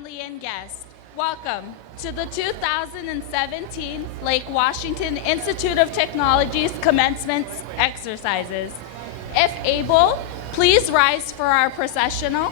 family, and guests. Welcome to the 2017 Lake Washington Institute of Technology's commencement exercises. If able, please rise for our processional.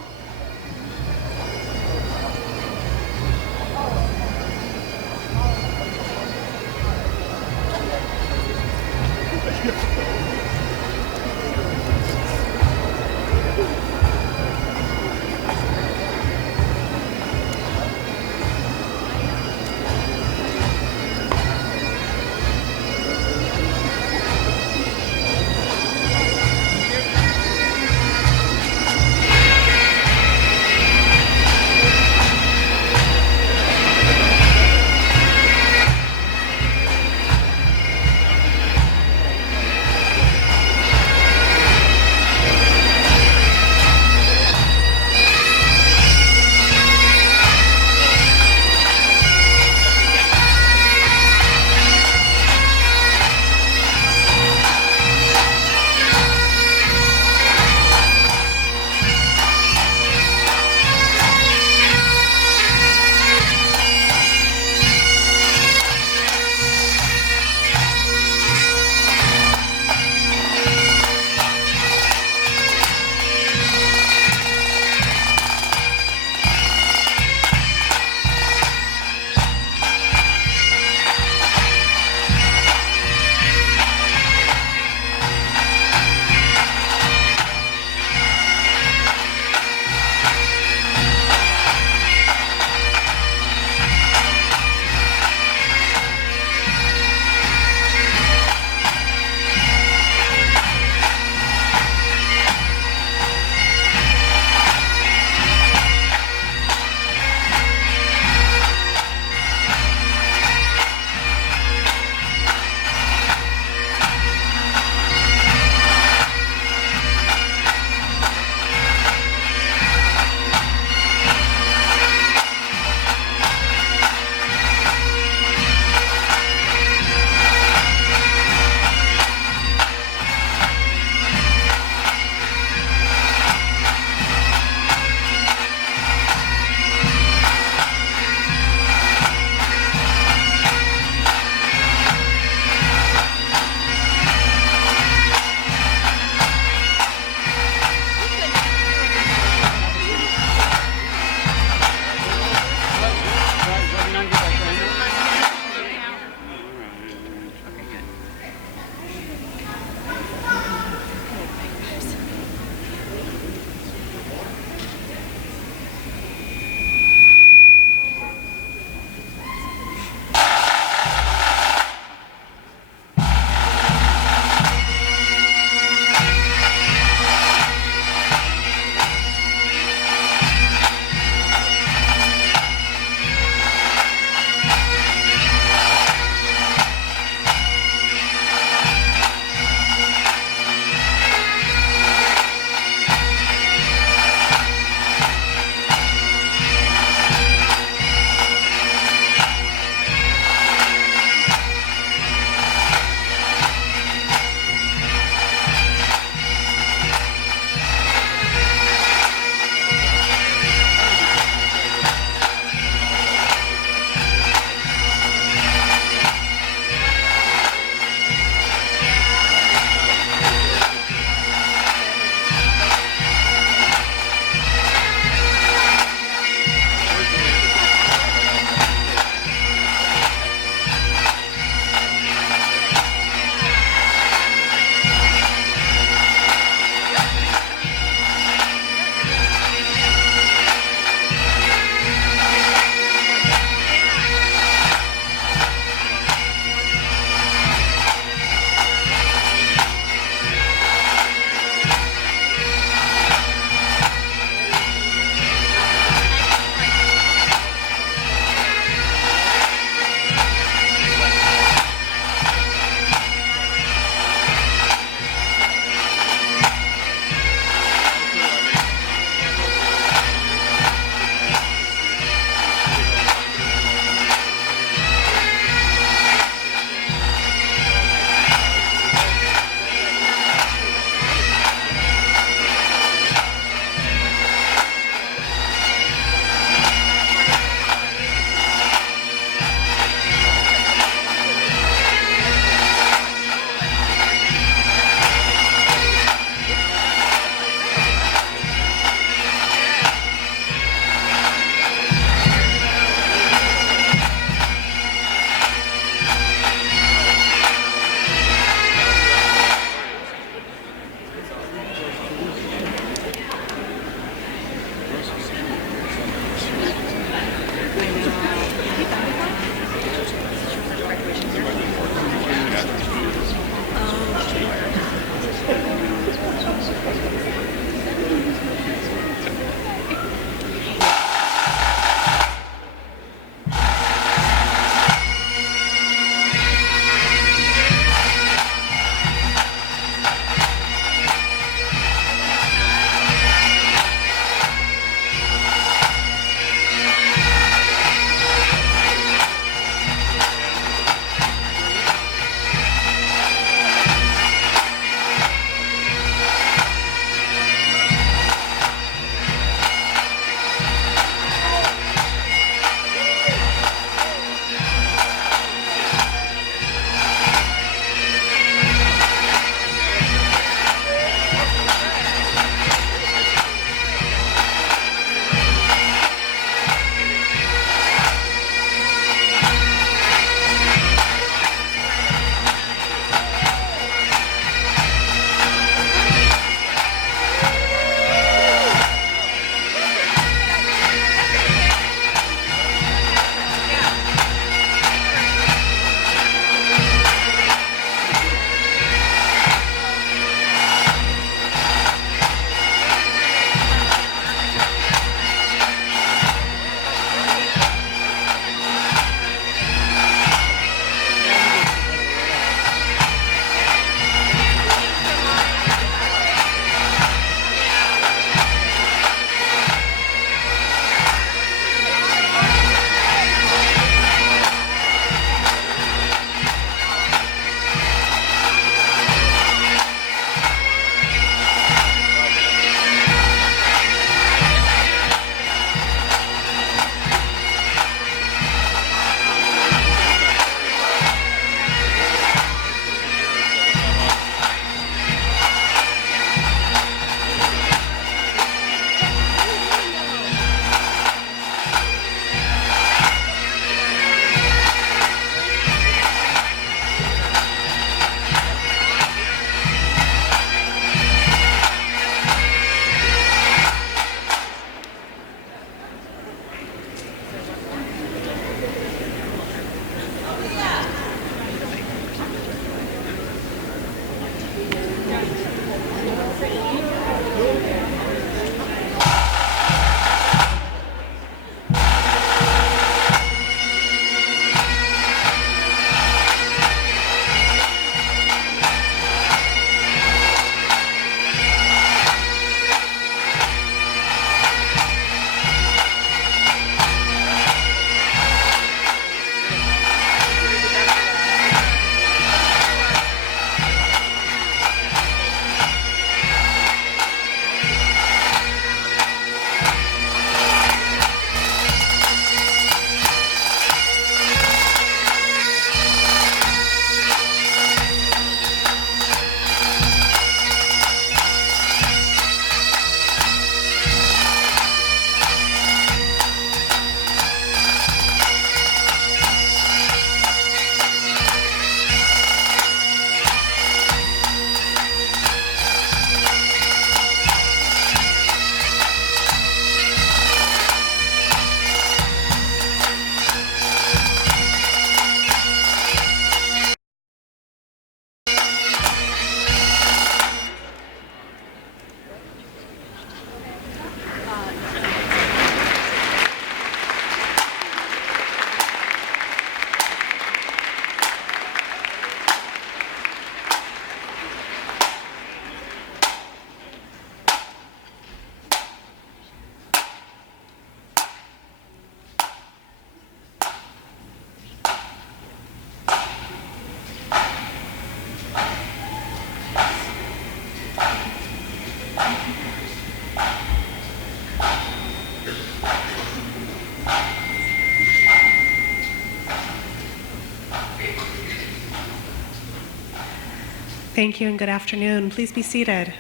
Thank you and good afternoon. Please be seated.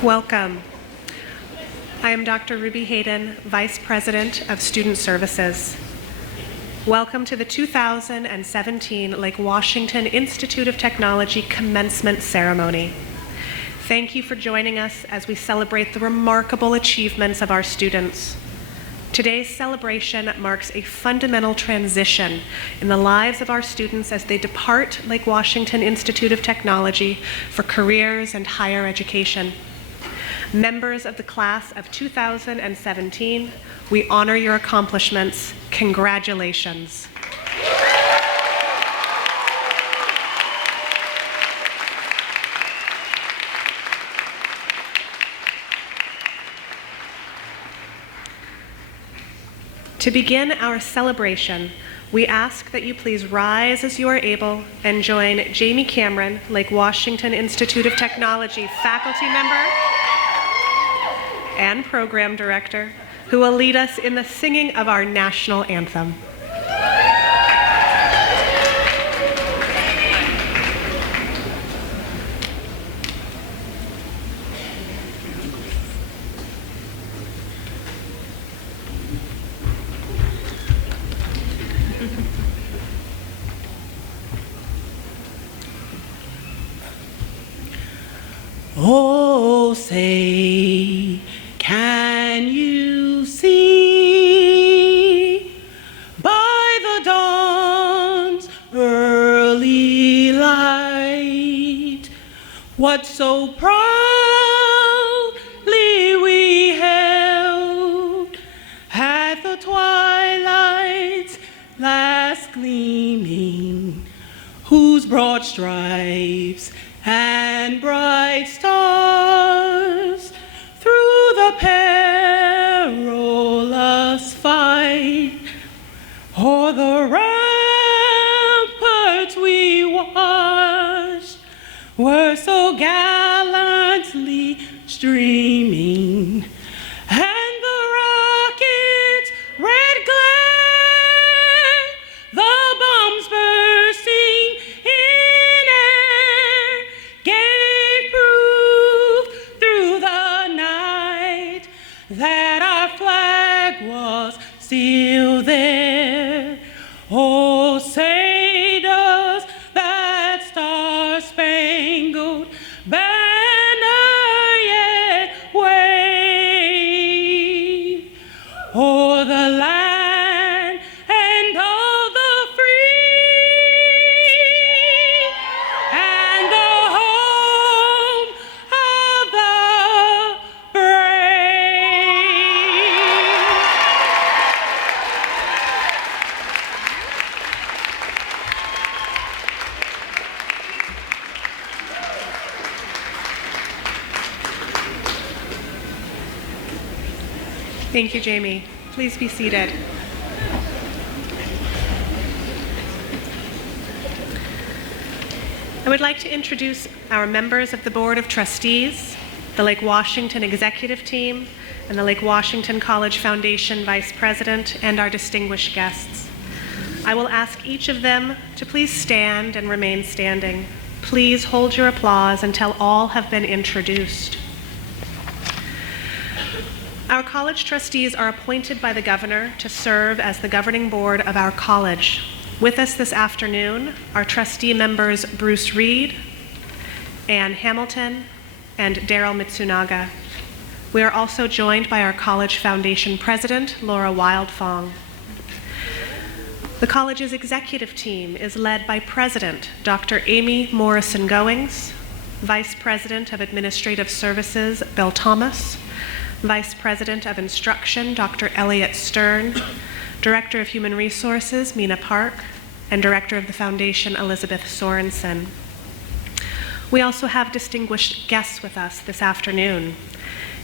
Welcome. I am Dr. Ruby Hayden, Vice President of Student Services. Welcome to the 2017 Lake Washington Institute of Technology Commencement Ceremony. Thank you for joining us as we celebrate the remarkable achievements of our students. Today's celebration marks a fundamental transition in the lives of our students as they depart Lake Washington Institute of Technology for careers and higher education. Members of the class of 2017, we honor your accomplishments. Congratulations. To begin our celebration, we ask that you please rise as you are able and join Jamie Cameron, Lake Washington Institute of Technology faculty member and program director, who will lead us in the singing of our national anthem. Oh, say, can you see by the dawn's early light what so proudly we held at the twilight's last gleaming, whose broad stripes and bright stars through the perilous fight o'er the ramparts we watched were so gallantly streaming, and the rocket's red glare, the bombs bursting in air, gave proof through the night that our flag was still there. Oh, say does that star-spangled banner yet wave o'er the land and all the free, and the home of the brave. Thank you, Jamie. Please be seated. I would like to introduce our members of the Board of Trustees, the Lake Washington Executive Team, and the Lake Washington College Foundation Vice President, and our distinguished guests. I will ask each of them to please stand and remain standing. Please hold your applause until all have been introduced. Our college trustees are appointed by the governor to serve as the governing board of our college. With us this afternoon are trustee members Bruce Reed, Ann Hamilton, and Daryl Mitsunaga. We are also joined by our College Foundation President, Laura Wildfong. The college's executive team is led by President Dr. Amy Morrison-Goings, Vice President of Administrative Services, Bill Thomas, Vice President of Instruction, Dr. Elliot Stern, Director of Human Resources, Mina Park, and Director of the Foundation, Elizabeth Sorensen. We also have distinguished guests with us this afternoon.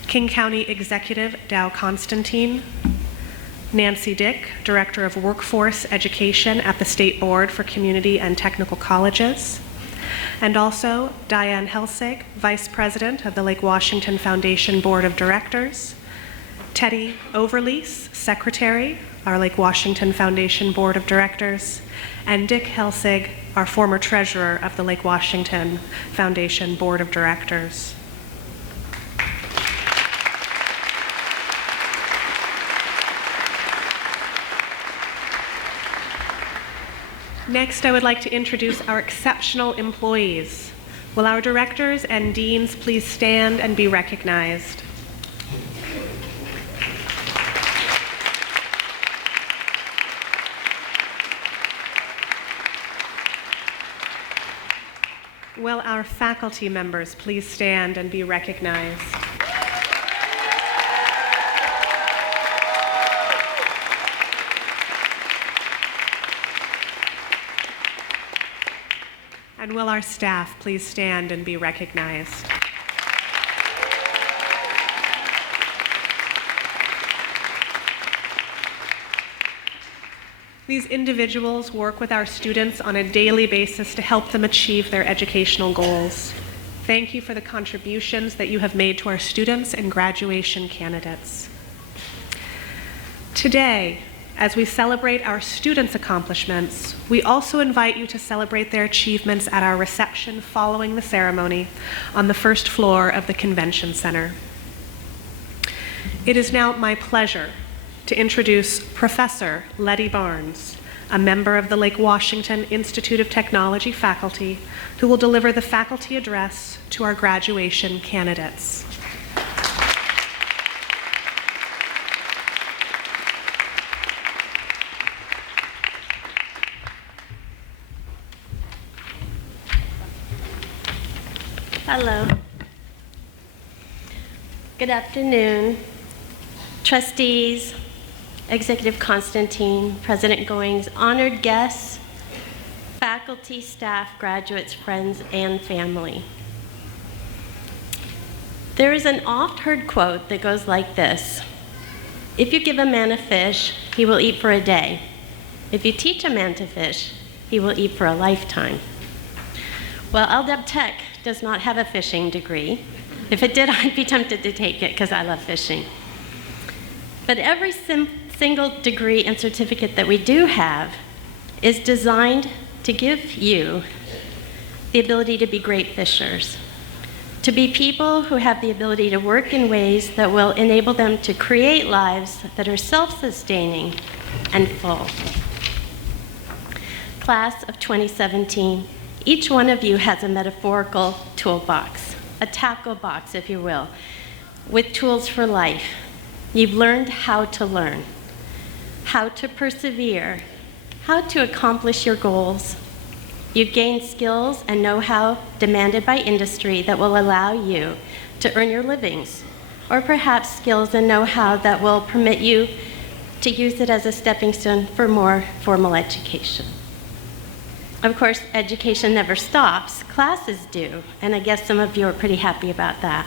King County Executive Dow Constantine, Nancy Dick, Director of Workforce Education at the State Board for Community and Technical Colleges, and also Diane Helsig, Vice President of the Lake Washington Foundation Board of Directors, Teddy Overlease, Secretary, our Lake Washington Foundation Board of Directors, and Dick Helsig, our former Treasurer of the Lake Washington Foundation Board of Directors. Next, I would like to introduce our exceptional employees. Will our directors and deans please stand and be recognized? Will our faculty members please stand and be recognized? And will our staff please stand and be recognized? These individuals work with our students on a daily basis to help them achieve their educational goals. Thank you for the contributions that you have made to our students and graduation candidates. Today, as we celebrate our students' accomplishments, we also invite you to celebrate their achievements at our reception following the ceremony on the first floor of the Convention Center. It is now my pleasure to introduce Professor Letty Barnes, a member of the Lake Washington Institute of Technology faculty, who will deliver the faculty address to our graduation candidates. Hello. Good afternoon, trustees, Executive Constantine, President Goings, honored guests, faculty, staff, graduates, friends, and family. There is an oft-heard quote that goes like this: if you give a man a fish, he will eat for a day. If you teach a man to fish, he will eat for a lifetime. Well, LWTech does not have a fishing degree. If it did, I'd be tempted to take it because I love fishing. But every single degree and certificate that we do have is designed to give you the ability to be great fishers, to be people who have the ability to work in ways that will enable them to create lives that are self-sustaining and full. Class of 2017, each one of you has a metaphorical toolbox, a tackle box, if you will, with tools for life. You've learned how to learn, how to persevere, how to accomplish your goals. You've gained skills and know-how demanded by industry that will allow you to earn your livings, or perhaps skills and know-how that will permit you to use it as a stepping stone for more formal education. Of course, education never stops. Classes do, and I guess some of you are pretty happy about that.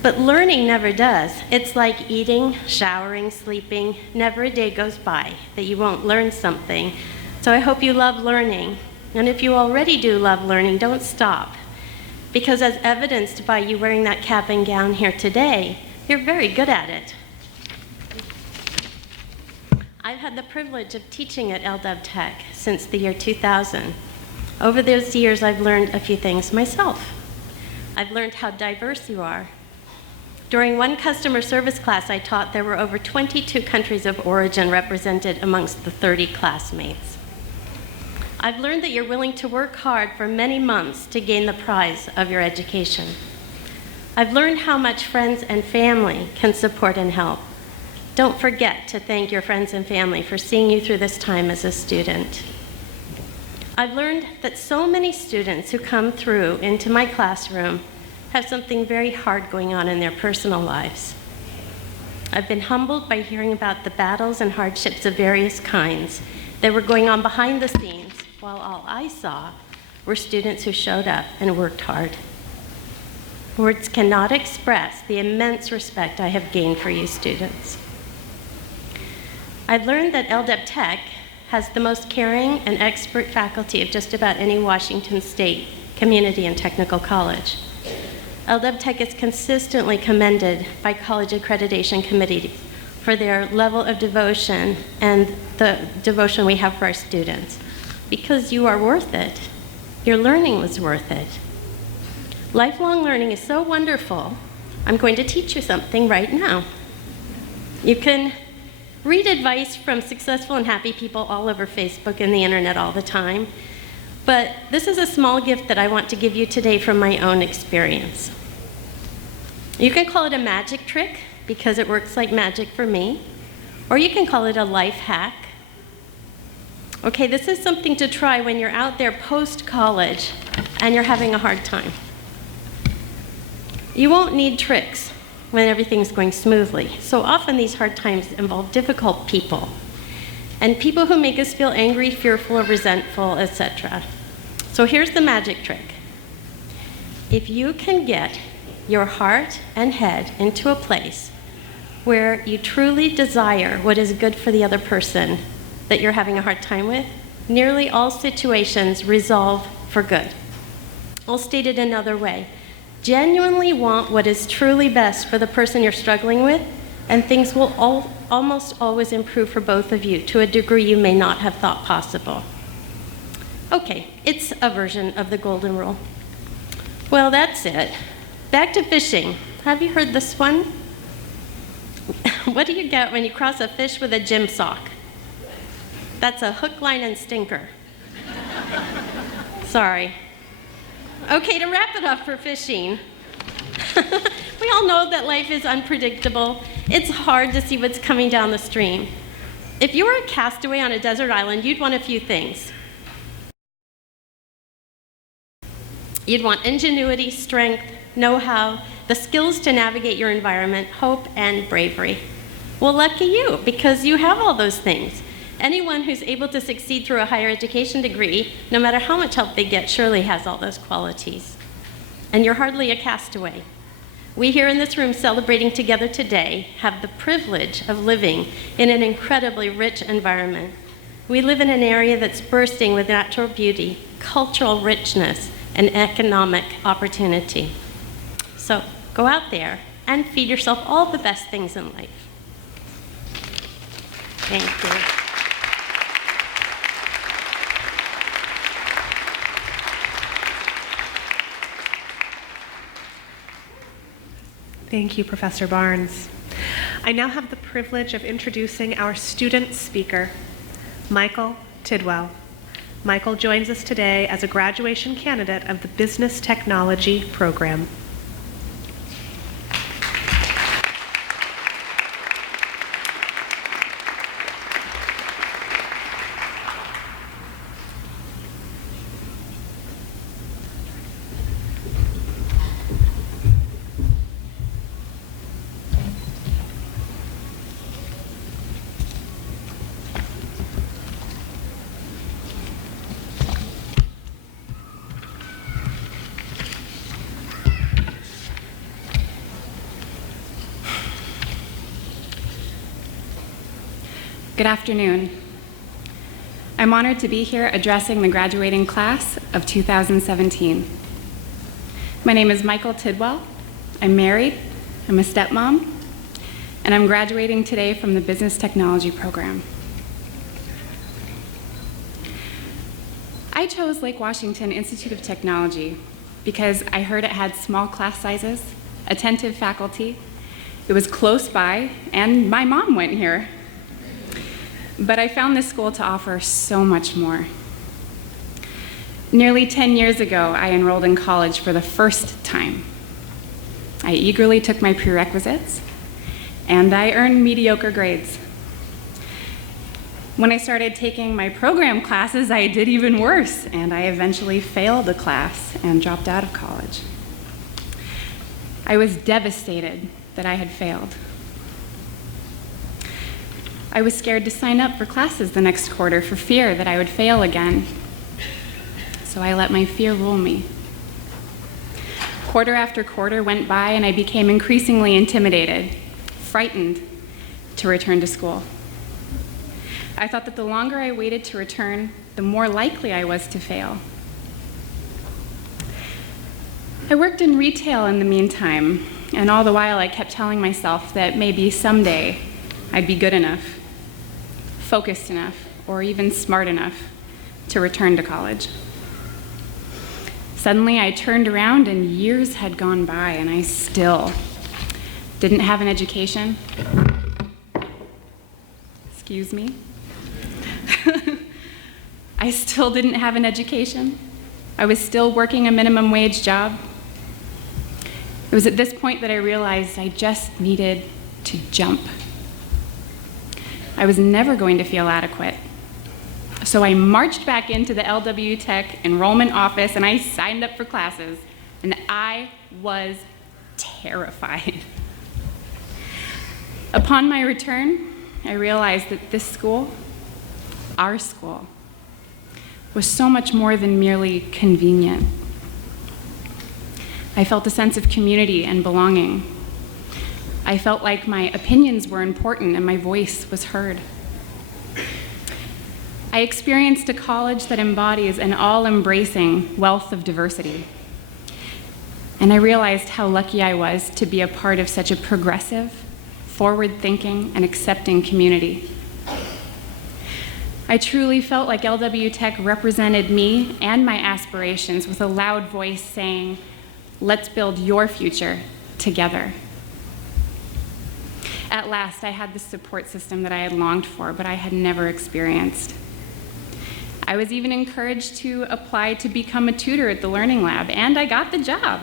But learning never does. It's like eating, showering, sleeping. Never a day goes by that you won't learn something. So I hope you love learning. And if you already do love learning, don't stop. Because as evidenced by you wearing that cap and gown here today, you're very good at it. I've had the privilege of teaching at LWTech since the year 2000. Over those years, I've learned a few things myself. I've learned how diverse you are. During one customer service class I taught, there were over 22 countries of origin represented amongst the 30 classmates. I've learned that you're willing to work hard for many months to gain the prize of your education. I've learned how much friends and family can support and help. Don't forget to thank your friends and family for seeing you through this time as a student. I've learned that so many students who come through into my classroom have something very hard going on in their personal lives. I've been humbled by hearing about the battles and hardships of various kinds that were going on behind the scenes, while all I saw were students who showed up and worked hard. Words cannot express the immense respect I have gained for you students. I've learned that LWTech has the most caring and expert faculty of just about any Washington State community and technical college. LWTech is consistently commended by college accreditation committees for their level of devotion and the devotion we have for our students, because you are worth it. Your learning was worth it. Lifelong learning is so wonderful. I'm going to teach you something right now. You can read advice from successful and happy people all over Facebook and the internet all the time, but this is a small gift that I want to give you today from my own experience. You can call it a magic trick because it works like magic for me, or you can call it a life hack. Okay, this is something to try when you're out there post-college and you're having a hard time. You won't need tricks when everything's going smoothly. So often these hard times involve difficult people, and people who make us feel angry, fearful, or resentful, etc. So here's the magic trick. If you can get your heart and head into a place where you truly desire what is good for the other person that you're having a hard time with, nearly all situations resolve for good. I'll state it another way. Genuinely want what is truly best for the person you're struggling with, and things will almost always improve for both of you to a degree you may not have thought possible. Okay, it's a version of the golden rule. Well, that's it. Back to fishing. Have you heard this one? What do you get when you cross a fish with a gym sock? That's a hook, line, and stinker. Sorry. Okay, to wrap it up for fishing, we all know that life is unpredictable. It's hard to see what's coming down the stream. If you were a castaway on a desert island, you'd want a few things. You'd want ingenuity, strength, know-how, the skills to navigate your environment, hope, and bravery. Well, lucky you, because you have all those things. Anyone who's able to succeed through a higher education degree, no matter how much help they get, surely has all those qualities. And you're hardly a castaway. We here in this room celebrating together today have the privilege of living in an incredibly rich environment. We live in an area that's bursting with natural beauty, cultural richness, and economic opportunity. So go out there and feed yourself all the best things in life. Thank you. Thank you, Professor Barnes. I now have the privilege of introducing our student speaker, Michael Tidwell. Michael joins us today as a graduation candidate of the Business Technology program. Good afternoon. I'm honored to be here addressing the graduating class of 2017. My name is Michael Tidwell. I'm married, I'm a stepmom, and I'm graduating today from the Business Technology program. I chose Lake Washington Institute of Technology because I heard it had small class sizes, attentive faculty, it was close by, and my mom went here. But I found this school to offer so much more. Nearly 10 years ago, I enrolled in college for the first time. I eagerly took my prerequisites, and I earned mediocre grades. When I started taking my program classes, I did even worse, and I eventually failed a class and dropped out of college. I was devastated that I had failed. I was scared to sign up for classes the next quarter for fear that I would fail again. So I let my fear rule me. Quarter after quarter went by, and I became increasingly intimidated, frightened to return to school. I thought that the longer I waited to return, the more likely I was to fail. I worked in retail in the meantime, and all the while I kept telling myself that maybe someday I'd be good enough, focused enough, or even smart enough to return to college. Suddenly I turned around and years had gone by and I still didn't have an education. Excuse me. I still didn't have an education. I was still working a minimum wage job. It was at this point that I realized I just needed to jump. I was never going to feel adequate. So I marched back into the LWTech enrollment office and I signed up for classes, and I was terrified. Upon my return, I realized that this school, our school, was so much more than merely convenient. I felt a sense of community and belonging. I felt like my opinions were important and my voice was heard. I experienced a college that embodies an all-embracing wealth of diversity. And I realized how lucky I was to be a part of such a progressive, forward-thinking, and accepting community. I truly felt like LWTech represented me and my aspirations with a loud voice saying, "Let's build your future together." At last, I had the support system that I had longed for, but I had never experienced. I was even encouraged to apply to become a tutor at the Learning Lab, and I got the job.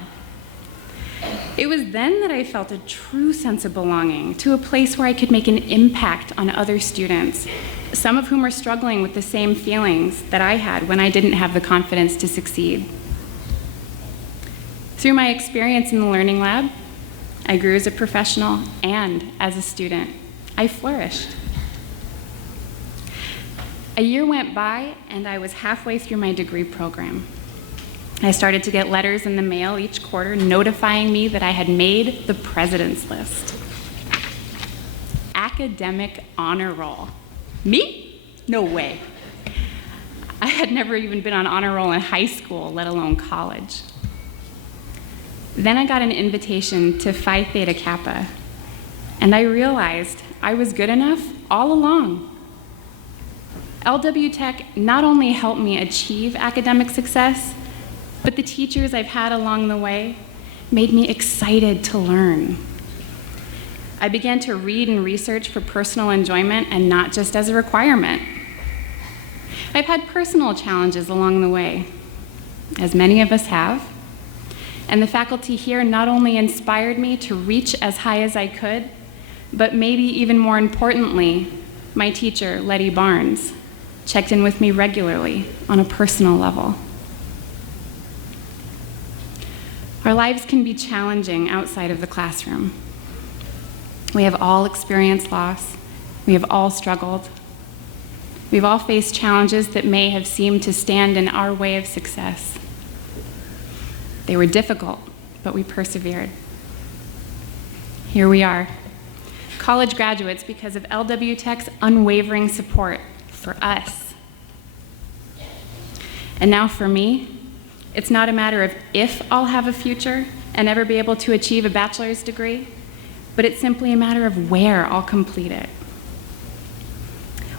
It was then that I felt a true sense of belonging to a place where I could make an impact on other students, some of whom are struggling with the same feelings that I had when I didn't have the confidence to succeed. Through my experience in the Learning Lab, I grew as a professional and as a student. I flourished. A year went by, and I was halfway through my degree program. I started to get letters in the mail each quarter notifying me that I had made the president's list. Academic honor roll. Me? No way. I had never even been on honor roll in high school, let alone college. Then I got an invitation to Phi Theta Kappa, and I realized I was good enough all along. LWTech not only helped me achieve academic success, but the teachers I've had along the way made me excited to learn. I began to read and research for personal enjoyment and not just as a requirement. I've had personal challenges along the way, as many of us have, and the faculty here not only inspired me to reach as high as I could, but maybe even more importantly, my teacher, Letty Barnes, checked in with me regularly on a personal level. Our lives can be challenging outside of the classroom. We have all experienced loss. We have all struggled. We've all faced challenges that may have seemed to stand in our way of success. They were difficult, but we persevered. Here we are, college graduates because of LWTech's unwavering support for us. And now for me, it's not a matter of if I'll have a future and ever be able to achieve a bachelor's degree, but it's simply a matter of where I'll complete it.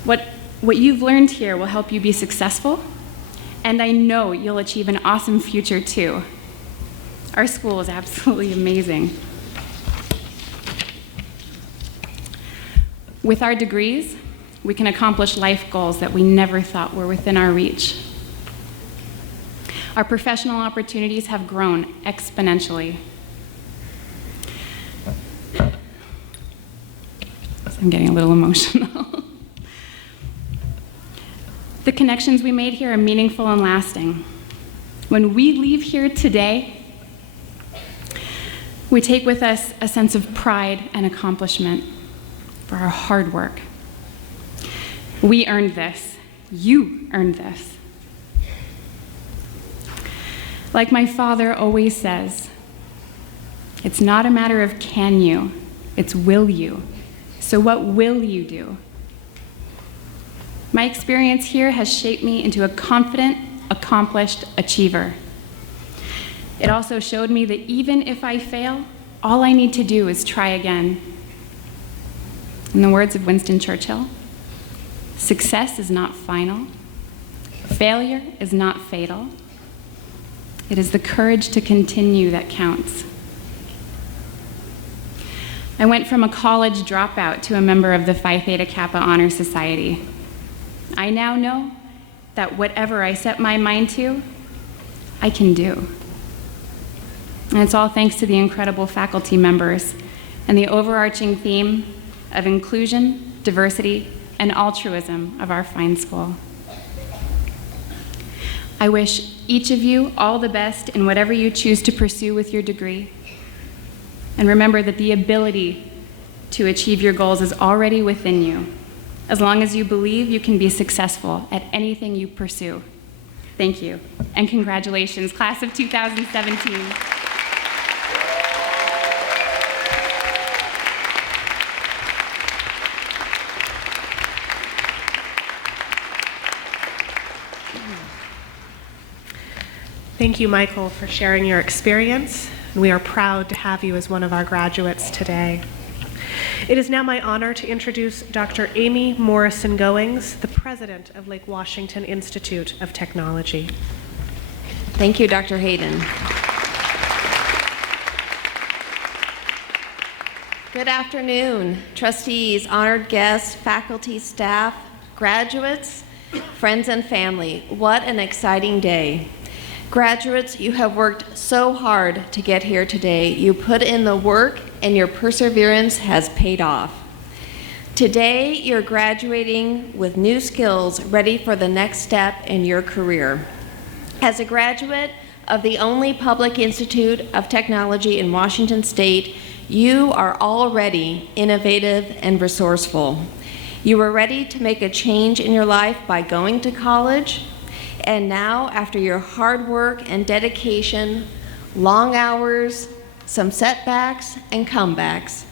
What you've learned here will help you be successful, and I know you'll achieve an awesome future too. Our school is absolutely amazing. With our degrees, we can accomplish life goals that we never thought were within our reach. Our professional opportunities have grown exponentially. I'm getting a little emotional. The connections we made here are meaningful and lasting. When we leave here today, we take with us a sense of pride and accomplishment for our hard work. We earned this. You earned this. Like my father always says, it's not a matter of can you, it's will you. So what will you do? My experience here has shaped me into a confident, accomplished achiever. It also showed me that even if I fail, all I need to do is try again. In the words of Winston Churchill, success is not final. Failure is not fatal. It is the courage to continue that counts. I went from a college dropout to a member of the Phi Theta Kappa Honor Society. I now know that whatever I set my mind to, I can do. And it's all thanks to the incredible faculty members and the overarching theme of inclusion, diversity, and altruism of our fine school. I wish each of you all the best in whatever you choose to pursue with your degree. And remember that the ability to achieve your goals is already within you, as long as you believe you can be successful at anything you pursue. Thank you, and congratulations, class of 2017. Thank you, Michael, for sharing your experience. We are proud to have you as one of our graduates today. It is now my honor to introduce Dr. Amy Morrison-Goings, the president of Lake Washington Institute of Technology. Thank you, Dr. Hayden. Good afternoon, trustees, honored guests, faculty, staff, graduates, friends, and family. What an exciting day. Graduates, you have worked so hard to get here today. You put in the work and your perseverance has paid off. Today, you're graduating with new skills ready for the next step in your career. As a graduate of the only public institute of technology in Washington State, you are already innovative and resourceful. You are ready to make a change in your life by going to college. And now, after your hard work and dedication, long hours, some setbacks and comebacks,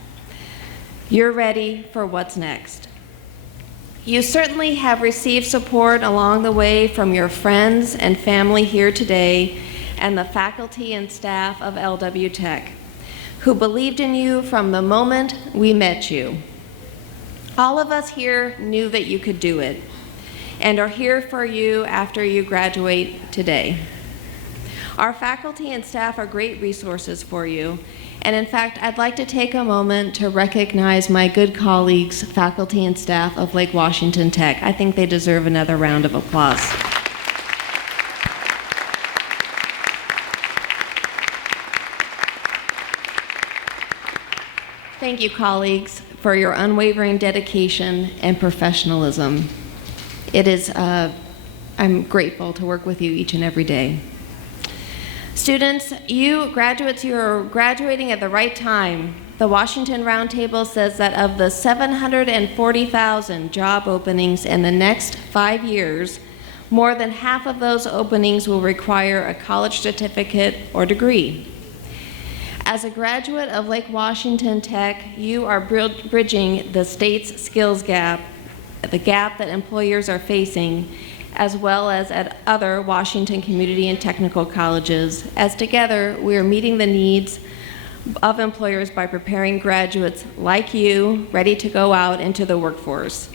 you're ready for what's next. You certainly have received support along the way from your friends and family here today and the faculty and staff of LWTech, who believed in you from the moment we met you. All of us here knew that you could do it, and are here for you after you graduate today. Our faculty and staff are great resources for you, and in fact, I'd like to take a moment to recognize my good colleagues, faculty and staff of Lake Washington Tech. I think they deserve another round of applause. Thank you, colleagues, for your unwavering dedication and professionalism. I'm grateful to work with you each and every day. Students, graduates, you are graduating at the right time. The Washington Roundtable says that of the 740,000 job openings in the next 5 years, more than half of those openings will require a college certificate or degree. As a graduate of Lake Washington Tech, you are bridging the state's skills gap, the gap that employers are facing, as well as at other Washington community and technical colleges, as together we are meeting the needs of employers by preparing graduates like you ready to go out into the workforce.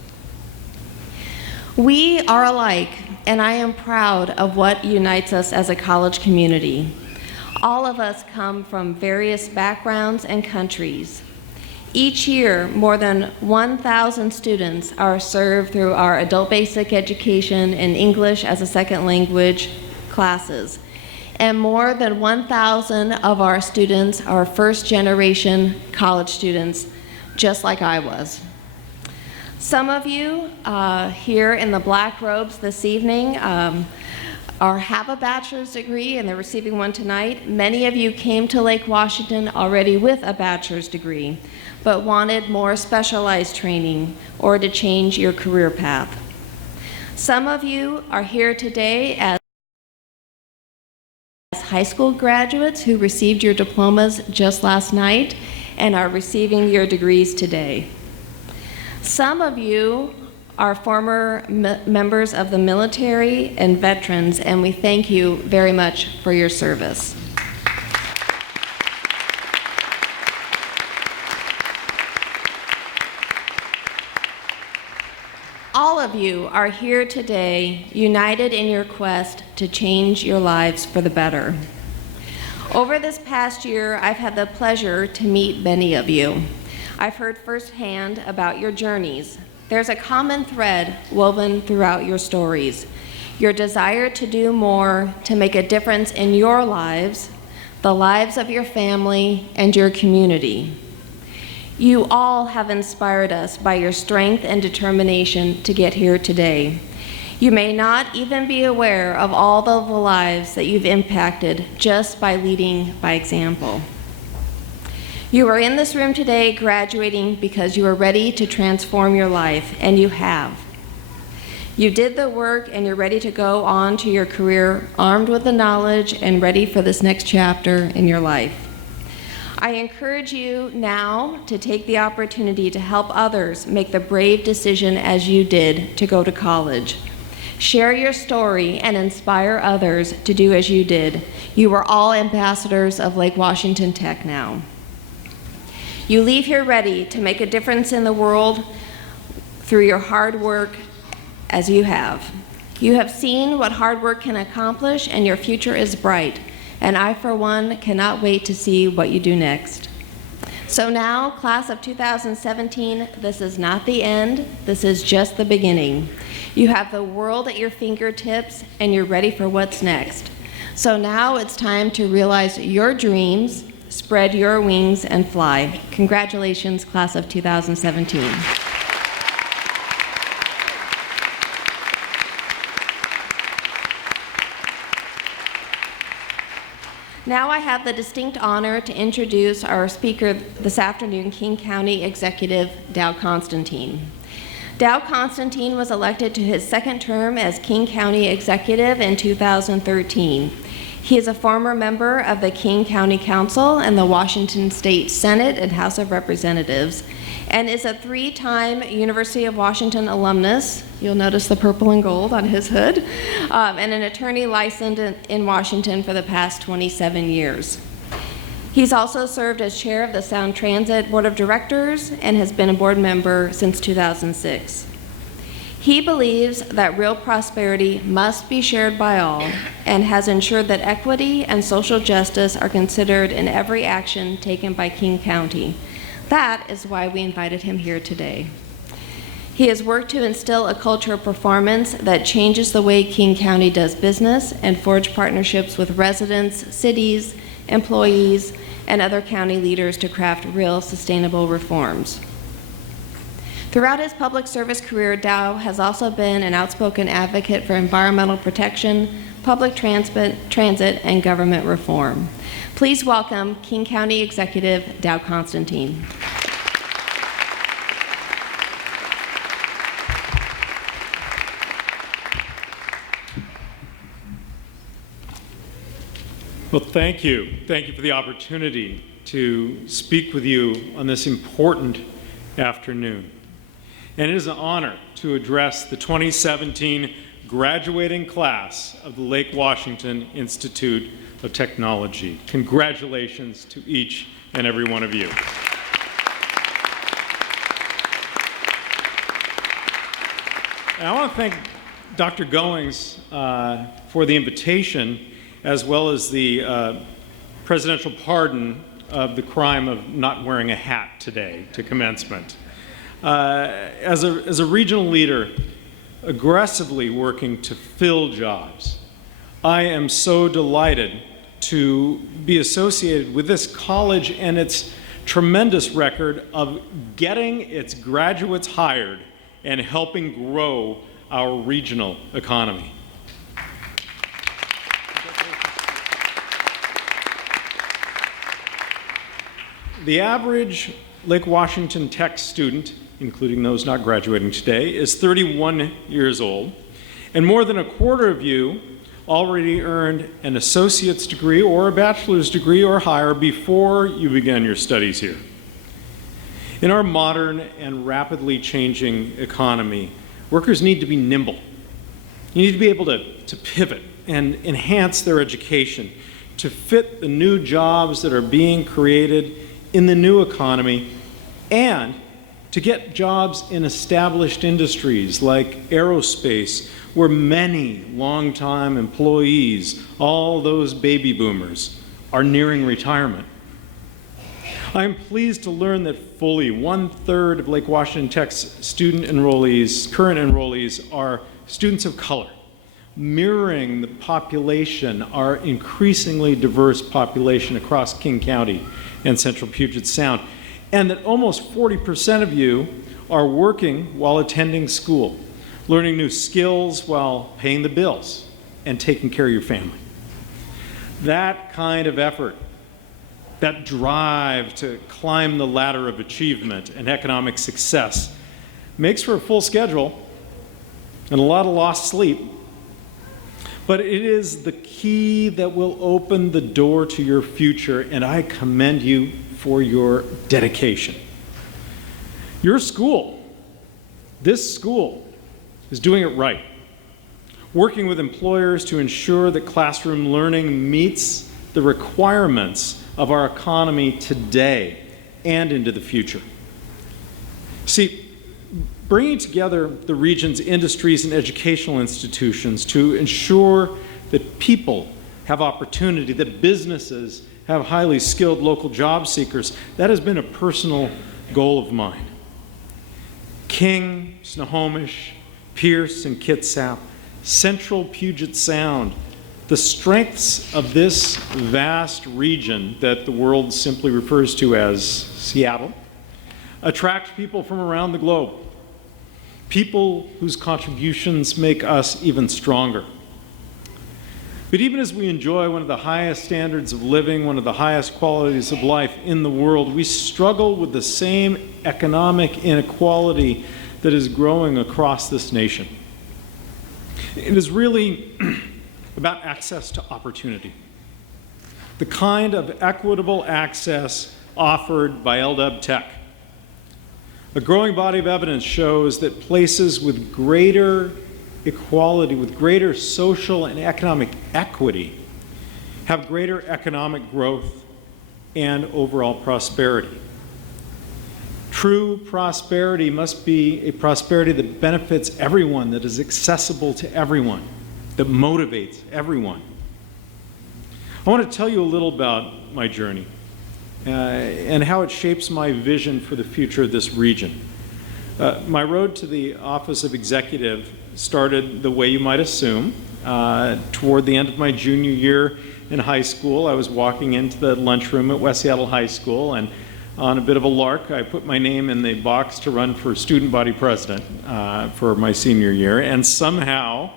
We are alike, and I am proud of what unites us as a college community. All of us come from various backgrounds and countries. Each year, more than 1,000 students are served through our adult basic education and English as a second language classes. And more than 1,000 of our students are first-generation college students, just like I was. Some of you here in the black robes this evening have a bachelor's degree, and they're receiving one tonight. Many of you came to Lake Washington already with a bachelor's degree, but wanted more specialized training or to change your career path. Some of you are here today as high school graduates who received your diplomas just last night and are receiving your degrees today. Some of you our former members of the military and veterans, and we thank you very much for your service. All of you are here today, united in your quest to change your lives for the better. Over this past year, I've had the pleasure to meet many of you. I've heard firsthand about your journeys. There's a common thread woven throughout your stories: your desire to do more to make a difference in your lives, the lives of your family, and your community. You all have inspired us by your strength and determination to get here today. You may not even be aware of all the lives that you've impacted just by leading by example. You are in this room today graduating because you are ready to transform your life, and you have. You did the work, and you're ready to go on to your career armed with the knowledge and ready for this next chapter in your life. I encourage you now to take the opportunity to help others make the brave decision as you did to go to college. Share your story and inspire others to do as you did. You are all ambassadors of Lake Washington Tech now. You leave here ready to make a difference in the world through your hard work as you have. You have seen what hard work can accomplish, and your future is bright. And I, for one, cannot wait to see what you do next. So now, class of 2017, this is not the end, this is just the beginning. You have the world at your fingertips, and you're ready for what's next. So now it's time to realize your dreams, spread your wings, and fly. Congratulations, class of 2017. Now I have the distinct honor to introduce our speaker this afternoon, King County Executive Dow Constantine. Dow Constantine was elected to his second term as King County Executive in 2013. He is a former member of the King County Council and the Washington State Senate and House of Representatives, and is a three-time University of Washington alumnus. You'll notice the purple and gold on his hood, and an attorney licensed in Washington for the past 27 years. He's also served as chair of the Sound Transit Board of Directors and has been a board member since 2006. He believes that real prosperity must be shared by all and has ensured that equity and social justice are considered in every action taken by King County. That is why we invited him here today. He has worked to instill a culture of performance that changes the way King County does business and forge partnerships with residents, cities, employees, and other county leaders to craft real sustainable reforms. Throughout his public service career, Dow has also been an outspoken advocate for environmental protection, public transit, and government reform. Please welcome King County Executive Dow Constantine. Well, thank you. Thank you for the opportunity to speak with you on this important afternoon. And it is an honor to address the 2017 graduating class of the Lake Washington Institute of Technology. Congratulations to each and every one of you. And I want to thank Dr. Goings for the invitation, as well as the presidential pardon of the crime of not wearing a hat today to commencement. As a regional leader, aggressively working to fill jobs, I am so delighted to be associated with this college and its tremendous record of getting its graduates hired and helping grow our regional economy. The average Lake Washington Tech student, including those not graduating today, is 31 years old, and more than a quarter of you already earned an associate's degree or a bachelor's degree or higher before you began your studies here. In our modern and rapidly changing economy, Workers need to be nimble. You need to be able to pivot and enhance their education to fit the new jobs that are being created in the new economy, and to get jobs in established industries like aerospace, where many longtime employees, all those baby boomers, are nearing retirement. I am pleased to learn that fully 1/3 of Lake Washington Tech's student enrollees, current enrollees, are students of color, mirroring the population, our increasingly diverse population across King County and Central Puget Sound, and that almost 40% of you are working while attending school, learning new skills while paying the bills and taking care of your family. That kind of effort, that drive to climb the ladder of achievement and economic success, makes for a full schedule and a lot of lost sleep. But it is the key that will open the door to your future, and I commend you for your dedication. Your school, this school, is doing it right, working with employers to ensure that classroom learning meets the requirements of our economy today and into the future. See, bringing together the region's industries and educational institutions to ensure that people have opportunity, that businesses have highly skilled local job seekers, that has been a personal goal of mine. King, Snohomish, Pierce, and Kitsap, Central Puget Sound, the strengths of this vast region that the world simply refers to as Seattle attract people from around the globe, people whose contributions make us even stronger. But even as we enjoy one of the highest standards of living, one of the highest qualities of life in the world, we struggle with the same economic inequality that is growing across this nation. It is really about access to opportunity, the kind of equitable access offered by LWTech. A growing body of evidence shows that places with greater equality, with greater social and economic equity, have greater economic growth and overall prosperity. True prosperity must be a prosperity that benefits everyone, that is accessible to everyone, that motivates everyone. I want to tell you a little about my journey and how it shapes my vision for the future of this region. My road to the office of executive started the way you might assume. Toward the end of my junior year in high school, I was walking into the lunchroom at West Seattle High School, and on a bit of a lark, I put my name in the box to run for student body president for my senior year, and somehow,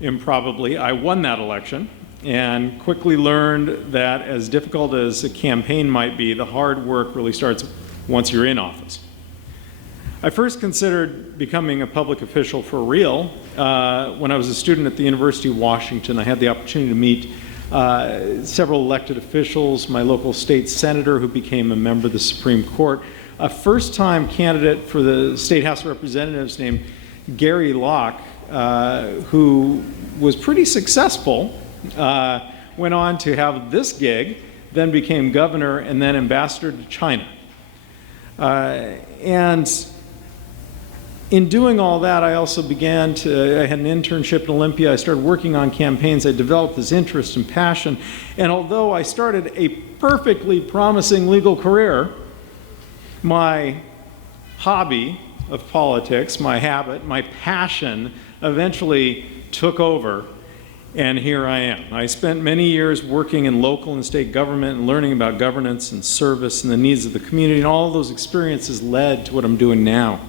improbably, I won that election and quickly learned that as difficult as a campaign might be, the hard work really starts once you're in office. I first considered becoming a public official for real when I was a student at the University of Washington. I had the opportunity to meet several elected officials, my local state senator who became a member of the Supreme Court, a first-time candidate for the State House of Representatives named Gary Locke, who was pretty successful, went on to have this gig, then became governor, and then ambassador to China. And in doing all that, I also I had an internship at Olympia. I started working on campaigns. I developed this interest and passion. And although I started a perfectly promising legal career, my hobby of politics, my habit, my passion eventually took over, and here I am. I spent many years working in local and state government and learning about governance and service and the needs of the community, and all of those experiences led to what I'm doing now.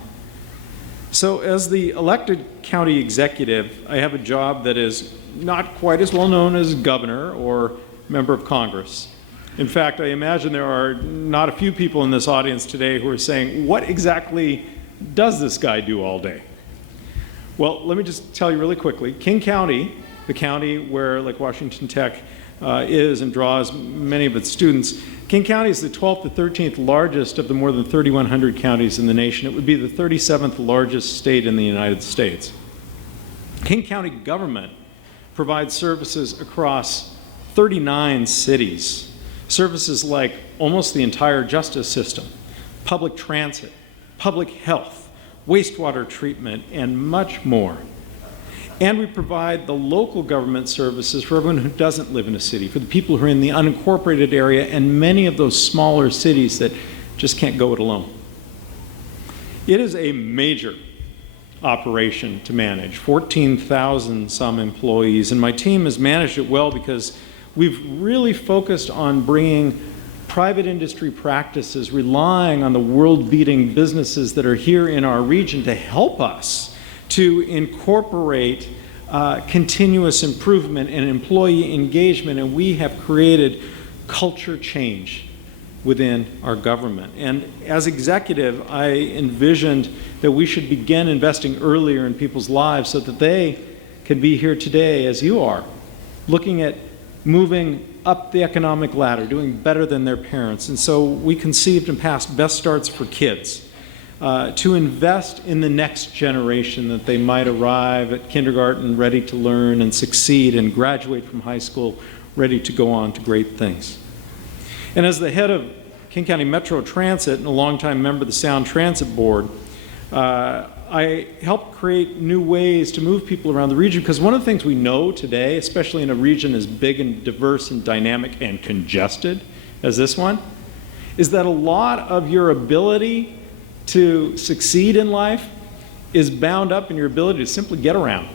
So as the elected county executive, I have a job that is not quite as well known as governor or member of Congress. In fact, I imagine there are not a few people in this audience today who are saying, what exactly does this guy do all day? Well, let me just tell you really quickly. King County, the county where Lake Washington Tech is and draws many of its students. King County is the 12th to 13th largest of the more than 3,100 counties in the nation. It would be the 37th largest state in the United States. King County government provides services across 39 cities, services like almost the entire justice system, public transit, public health, wastewater treatment, and much more. And we provide the local government services for everyone who doesn't live in a city, for the people who are in the unincorporated area and many of those smaller cities that just can't go it alone. It is a major operation to manage, 14,000 some employees, and my team has managed it well because we've really focused on bringing private industry practices, relying on the world-beating businesses that are here in our region to help us to incorporate continuous improvement and employee engagement, and we have created culture change within our government. And as executive, I envisioned that we should begin investing earlier in people's lives so that they can be here today as you are, looking at moving up the economic ladder, doing better than their parents. And so we conceived and passed Best Starts for Kids to invest in the next generation, that they might arrive at kindergarten ready to learn and succeed and graduate from high school ready to go on to great things. And as the head of King County Metro Transit and a longtime member of the Sound Transit Board, I helped create new ways to move people around the region, because one of the things we know today, especially in a region as big and diverse and dynamic and congested as this one, is that a lot of your ability to succeed in life is bound up in your ability to simply get around,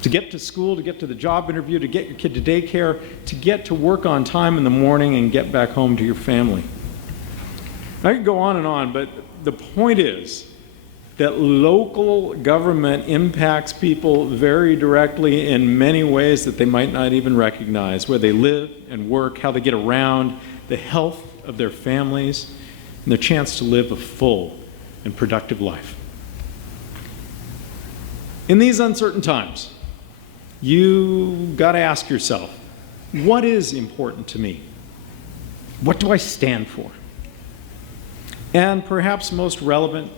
to get to school, to get to the job interview, to get your kid to daycare, to get to work on time in the morning and get back home to your family. I could go on and on, but the point is that local government impacts people very directly in many ways that they might not even recognize, where they live and work, how they get around, the health of their families, and their chance to live a full and productive life. In these uncertain times, you got to ask yourself, what is important to me? What do I stand for? And perhaps most relevant,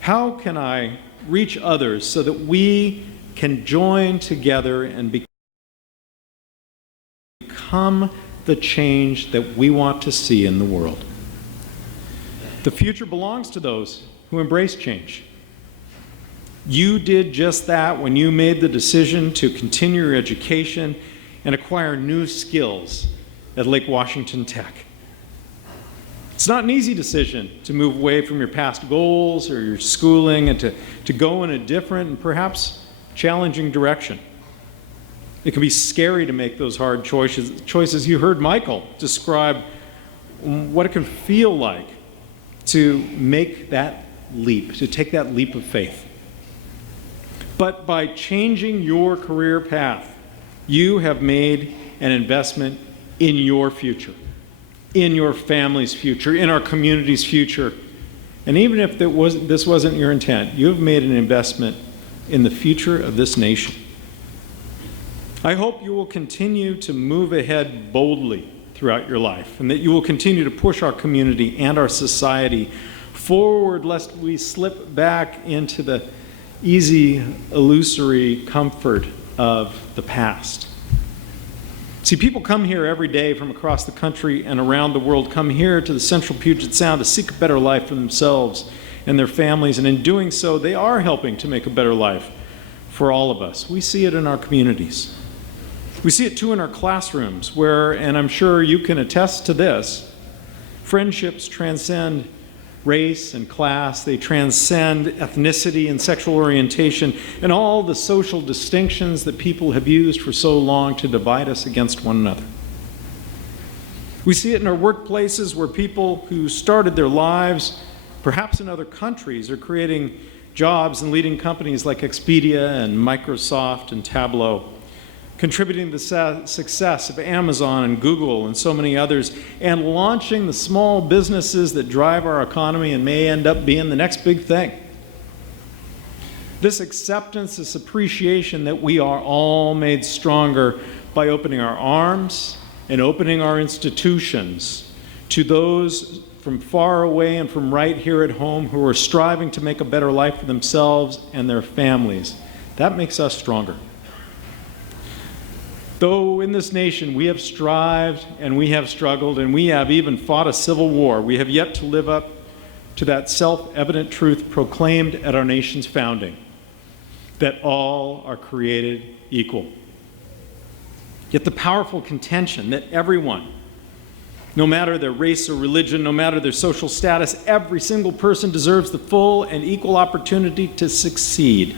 how can I reach others so that we can join together and become the change that we want to see in the world? The future belongs to those who embrace change. You did just that when you made the decision to continue your education and acquire new skills at Lake Washington Tech. It's not an easy decision to move away from your past goals or your schooling and to go in a different and perhaps challenging direction. It can be scary to make those hard choices. You heard Michael describe what it can feel like to make that leap, to take that leap of faith. But by changing your career path, you have made an investment in your future, in your family's future, in our community's future. And even if this wasn't your intent, you have made an investment in the future of this nation. I hope you will continue to move ahead boldly throughout your life, and that you will continue to push our community and our society forward, lest we slip back into the easy, illusory comfort of the past. See, people come here every day from across the country and around the world, come here to the Central Puget Sound to seek a better life for themselves and their families, and in doing so, they are helping to make a better life for all of us. We see it in our communities. We see it too in our classrooms where, and I'm sure you can attest to this, friendships transcend race and class, they transcend ethnicity and sexual orientation and all the social distinctions that people have used for so long to divide us against one another. We see it in our workplaces where people who started their lives perhaps in other countries are creating jobs and leading companies like Expedia and Microsoft and Tableau, contributing to the success of Amazon and Google and so many others, and launching the small businesses that drive our economy and may end up being the next big thing. This acceptance, this appreciation that we are all made stronger by opening our arms and opening our institutions to those from far away and from right here at home who are striving to make a better life for themselves and their families. That makes us stronger. Though in this nation we have strived and we have struggled and we have even fought a civil war, we have yet to live up to that self-evident truth proclaimed at our nation's founding, that all are created equal. Yet the powerful contention that everyone, no matter their race or religion, no matter their social status, every single person deserves the full and equal opportunity to succeed,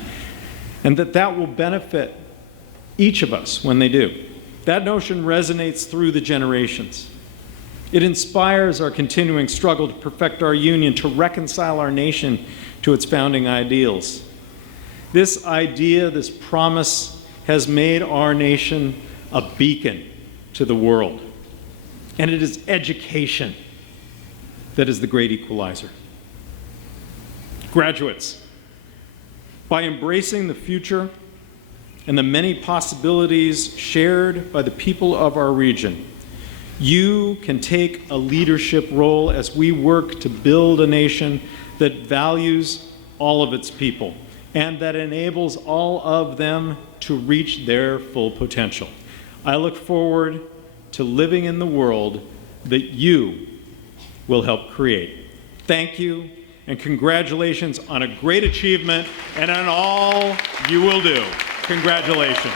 and that will benefit each of us when they do. That notion resonates through the generations. It inspires our continuing struggle to perfect our union, to reconcile our nation to its founding ideals. This idea, this promise, has made our nation a beacon to the world. And it is education that is the great equalizer. Graduates, by embracing the future and the many possibilities shared by the people of our region, you can take a leadership role as we work to build a nation that values all of its people and that enables all of them to reach their full potential. I look forward to living in the world that you will help create. Thank you, and congratulations on a great achievement and on all you will do. Congratulations.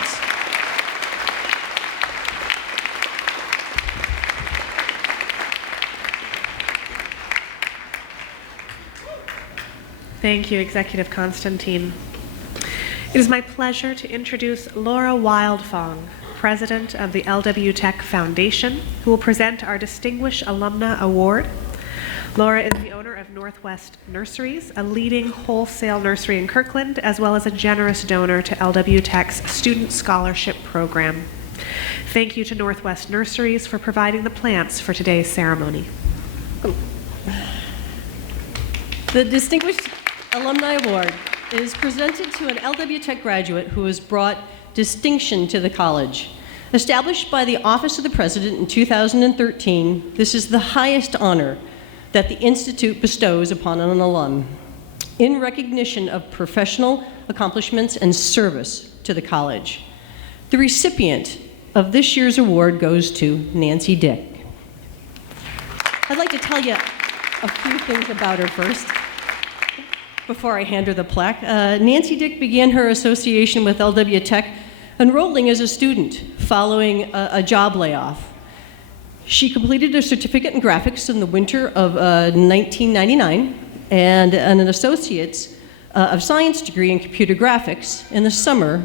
Thank you, Executive Constantine. It is my pleasure to introduce Laura Wildfong, President of the LWTech Foundation, who will present our Distinguished Alumna Award. Laura is the owner of Northwest Nurseries, a leading wholesale nursery in Kirkland, as well as a generous donor to LWTech's Student Scholarship Program. Thank you to Northwest Nurseries for providing the plants for today's ceremony. The Distinguished Alumni Award is presented to an LWTech graduate who has brought distinction to the college. Established by the Office of the President in 2013, this is the highest honor that the Institute bestows upon an alum in recognition of professional accomplishments and service to the college. The recipient of this year's award goes to Nancy Dick. I'd like to tell you a few things about her first before I hand her the plaque. Nancy Dick began her association with LWTech enrolling as a student following a job layoff. She completed a certificate in graphics in the winter of 1999 and an associate's of science degree in computer graphics in the summer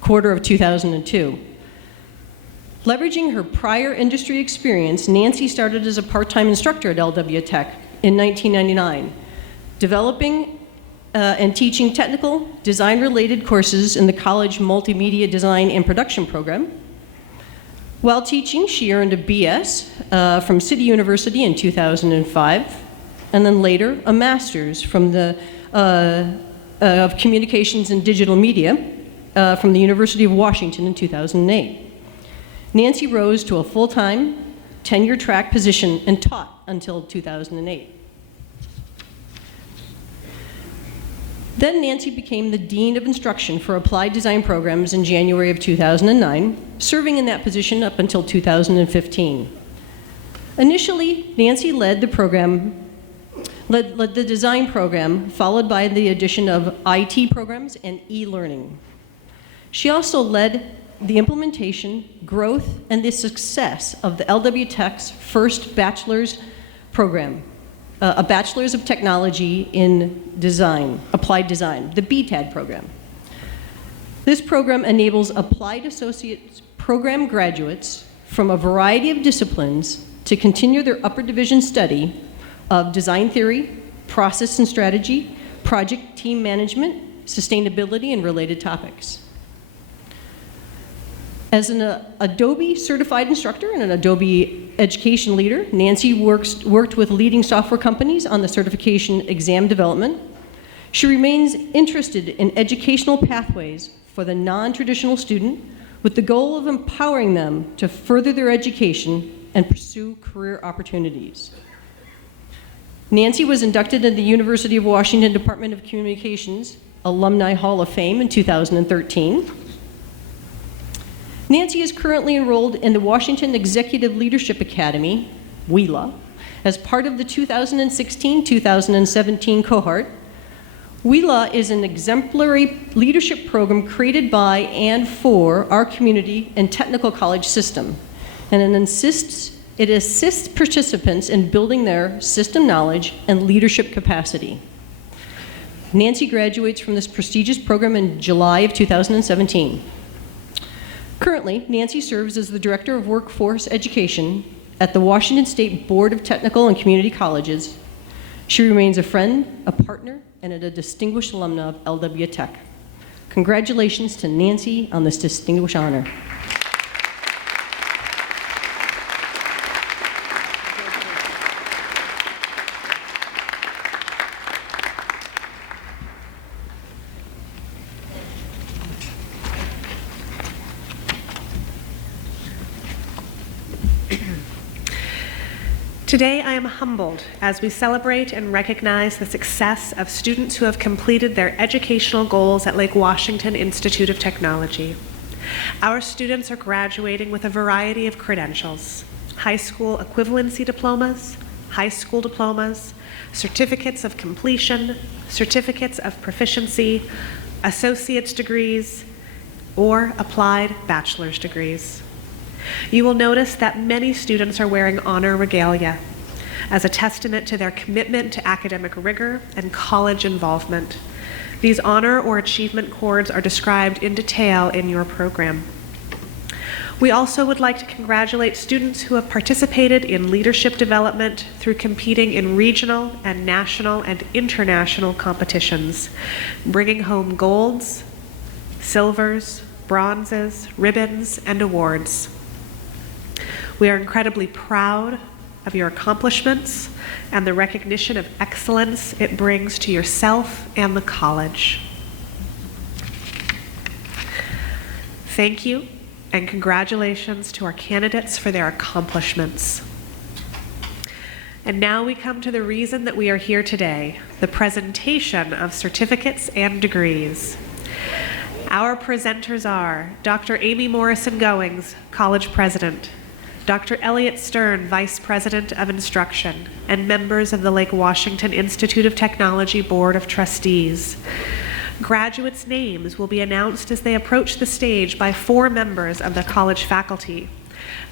quarter of 2002. Leveraging her prior industry experience, Nancy started as a part-time instructor at LWTech in 1999, developing and teaching technical design-related courses in the college multimedia design and production program. While teaching, she earned a BS from City University in 2005, and then later a master's from the of Communications and Digital Media from the University of Washington in 2008. Nancy rose to a full-time, tenure-track position and taught until 2008. Then Nancy became the Dean of Instruction for Applied Design Programs in January of 2009, serving in that position up until 2015. Initially, Nancy led the design program, followed by the addition of IT programs and e-learning. She also led the implementation, growth, and the success of the LWTech's first bachelor's program, a Bachelor's of Technology in Design, Applied Design, the BTAD program. This program enables Applied Associate Program graduates from a variety of disciplines to continue their upper division study of design theory, process and strategy, project team management, sustainability, and related topics. As an Adobe certified instructor and an Adobe education leader, Nancy worked with leading software companies on the certification exam development. She remains interested in educational pathways for the non-traditional student with the goal of empowering them to further their education and pursue career opportunities. Nancy was inducted in the University of Washington Department of Communications Alumni Hall of Fame in 2013. Nancy is currently enrolled in the Washington Executive Leadership Academy, WELA, as part of the 2016-2017 cohort. WELA is an exemplary leadership program created by and for our community and technical college system, and it assists participants in building their system knowledge and leadership capacity. Nancy graduates from this prestigious program in July of 2017. Currently, Nancy serves as the Director of Workforce Education at the Washington State Board of Technical and Community Colleges. She remains a friend, a partner, and a distinguished alumna of LWTech. Congratulations to Nancy on this distinguished honor. Today, I am humbled as we celebrate and recognize the success of students who have completed their educational goals at Lake Washington Institute of Technology. Our students are graduating with a variety of credentials: high school equivalency diplomas, high school diplomas, certificates of completion, certificates of proficiency, associate's degrees, or applied bachelor's degrees. You will notice that many students are wearing honor regalia as a testament to their commitment to academic rigor and college involvement. These honor or achievement cords are described in detail in your program. We also would like to congratulate students who have participated in leadership development through competing in regional and national and international competitions, bringing home golds, silvers, bronzes, ribbons, and awards. We are incredibly proud of your accomplishments and the recognition of excellence it brings to yourself and the college. Thank you, and congratulations to our candidates for their accomplishments. And now we come to the reason that we are here today, the presentation of certificates and degrees. Our presenters are Dr. Amy Morrison-Goings, College President, Dr. Elliot Stern, Vice President of Instruction, and members of the Lake Washington Institute of Technology Board of Trustees. Graduates' names will be announced as they approach the stage by 4 members of the college faculty.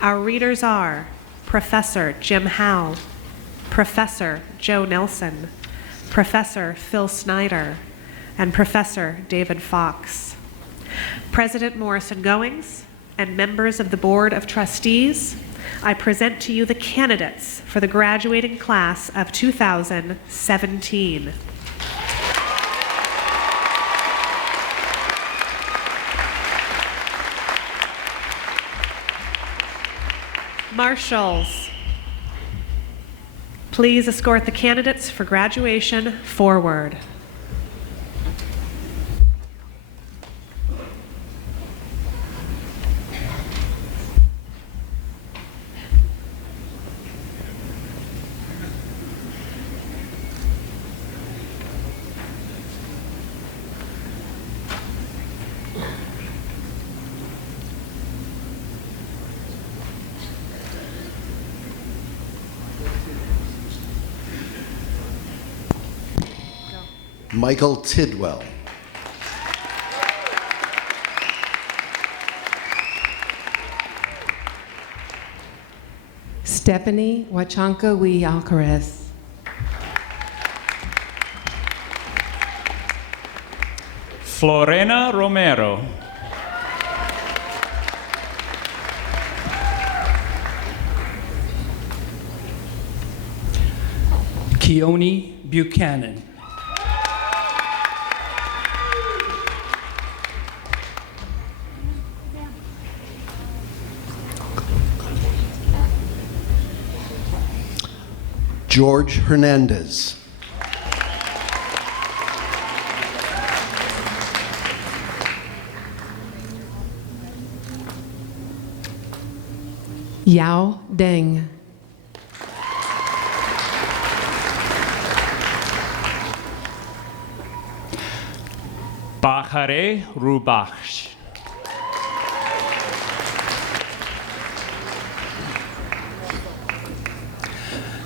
Our readers are Professor Jim Howe, Professor Joe Nelson, Professor Phil Snyder, and Professor David Fox. President Morrison-Goings and members of the Board of Trustees, I present to you the candidates for the graduating class of 2017. Marshals, please escort the candidates for graduation forward. Michael Tidwell. Stephanie Wachanka Alcaraz. Florena Romero. Keone Buchanan. George Hernandez. Yao Deng. Bachare Rubach.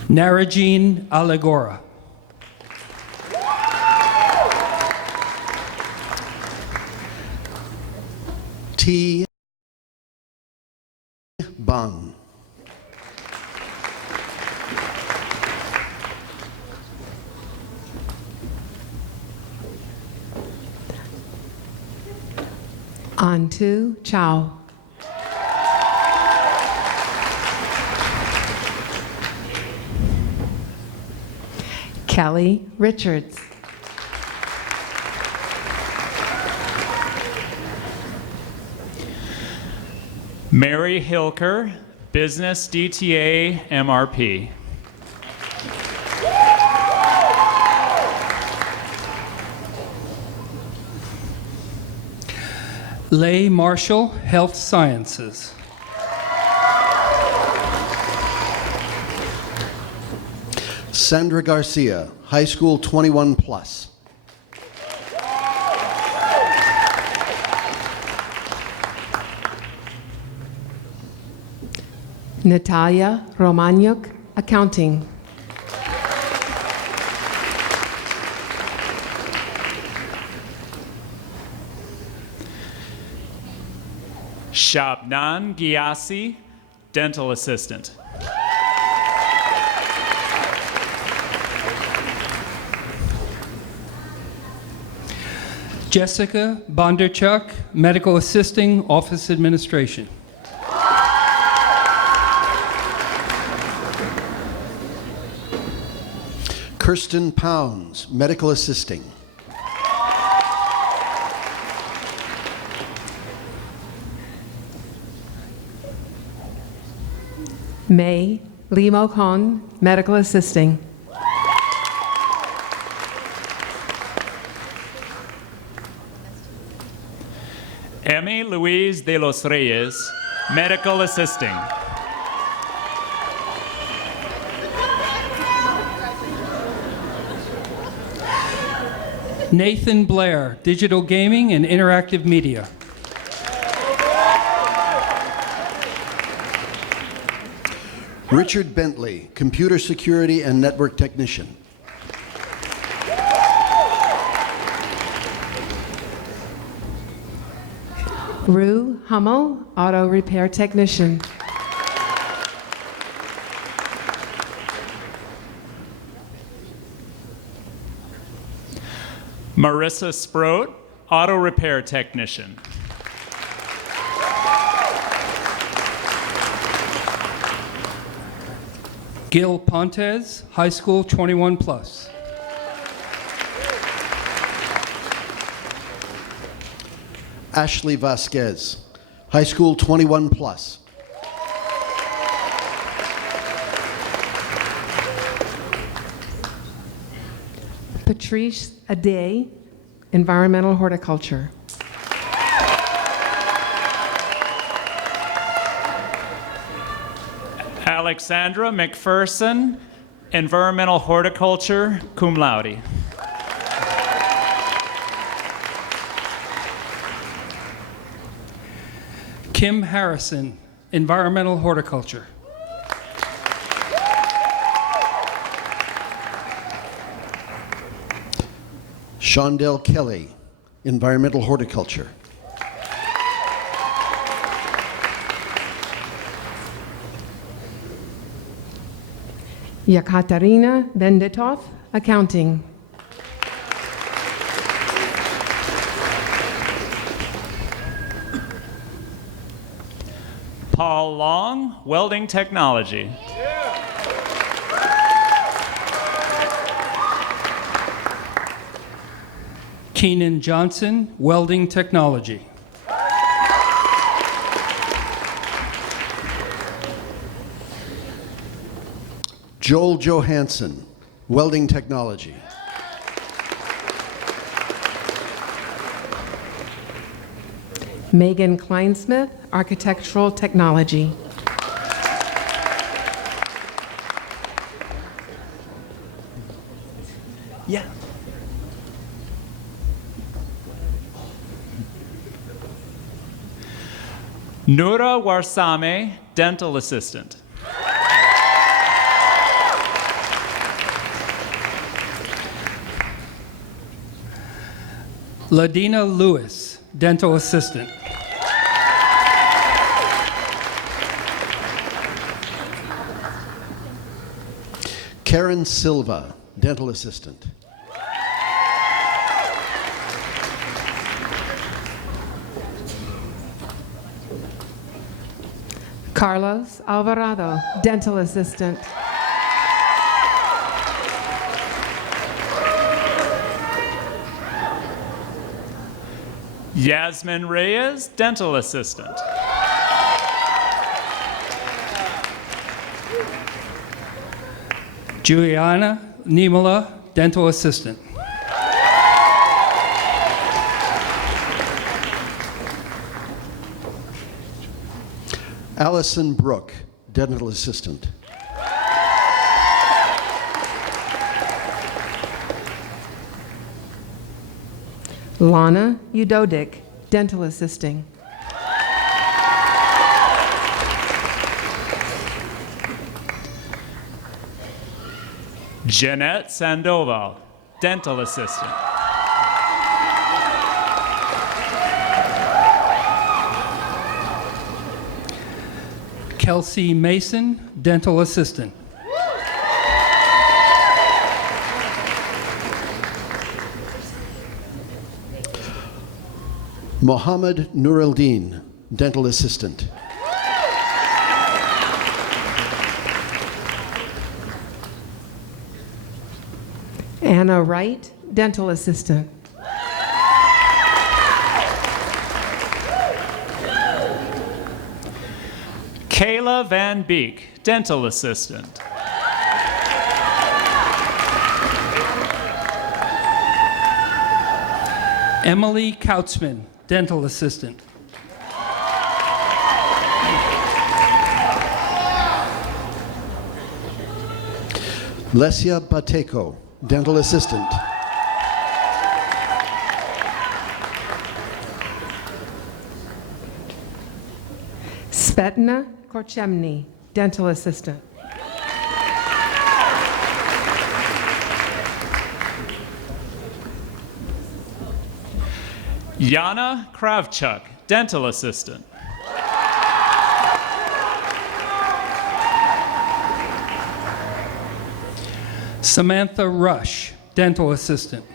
Narajin Alegora. T. Bung. Antu Chow. Kelly Richards. Mary Hilker, Business DTA MRP. Leigh Marshall, Health Sciences. Sandra Garcia, High School 21 Plus. Natalia Romaniuk, Accounting. Shabnan Giassi, Dental Assistant. Jessica Bondarchuk, Medical Assisting, Office Administration. Kirsten Pounds, Medical Assisting. May Limo Kon, Medical Assisting. Emmy Louise de los Reyes, Medical Assisting. Nathan Blair, Digital Gaming and Interactive Media. Richard Bentley, Computer Security and Network Technician. Rue Hummel, Auto Repair Technician. Marissa Sproat, Auto Repair Technician. Gil Pontes, High School 21 Plus. Ashley Vasquez, High School 21 Plus. Patrice Aday, Environmental Horticulture. Alexandra McPherson, Environmental Horticulture, cum laude. Kim Harrison, Environmental Horticulture. Shondell Kelly, Environmental Horticulture. Yekaterina Benditov, Accounting. Paul Long, Welding Technology. Keenan Johnson, Welding Technology. Joel Johansson, Welding Technology. Megan Kleinsmith, Architectural Technology. Nura Warsame, dental assistant. Ladina Lewis, dental assistant. Karen Silva, dental assistant. Carlos Alvarado, dental assistant. Yasmin Reyes, dental assistant. Juliana Nimala, dental assistant. Allison Brooke, dental assistant. Lana Udodik, dental assisting. Jeanette Sandoval, dental assistant. Kelsey Mason, dental assistant. Mohammed Nuruldin, dental assistant. Anna Wright, dental assistant. Kayla Van Beek, dental assistant. Emily Kautzman, dental assistant. Lesia Bateco, dental assistant. Svetna Korchemny, dental assistant. Yana Kravchuk, dental assistant. Samantha Rush, dental assistant.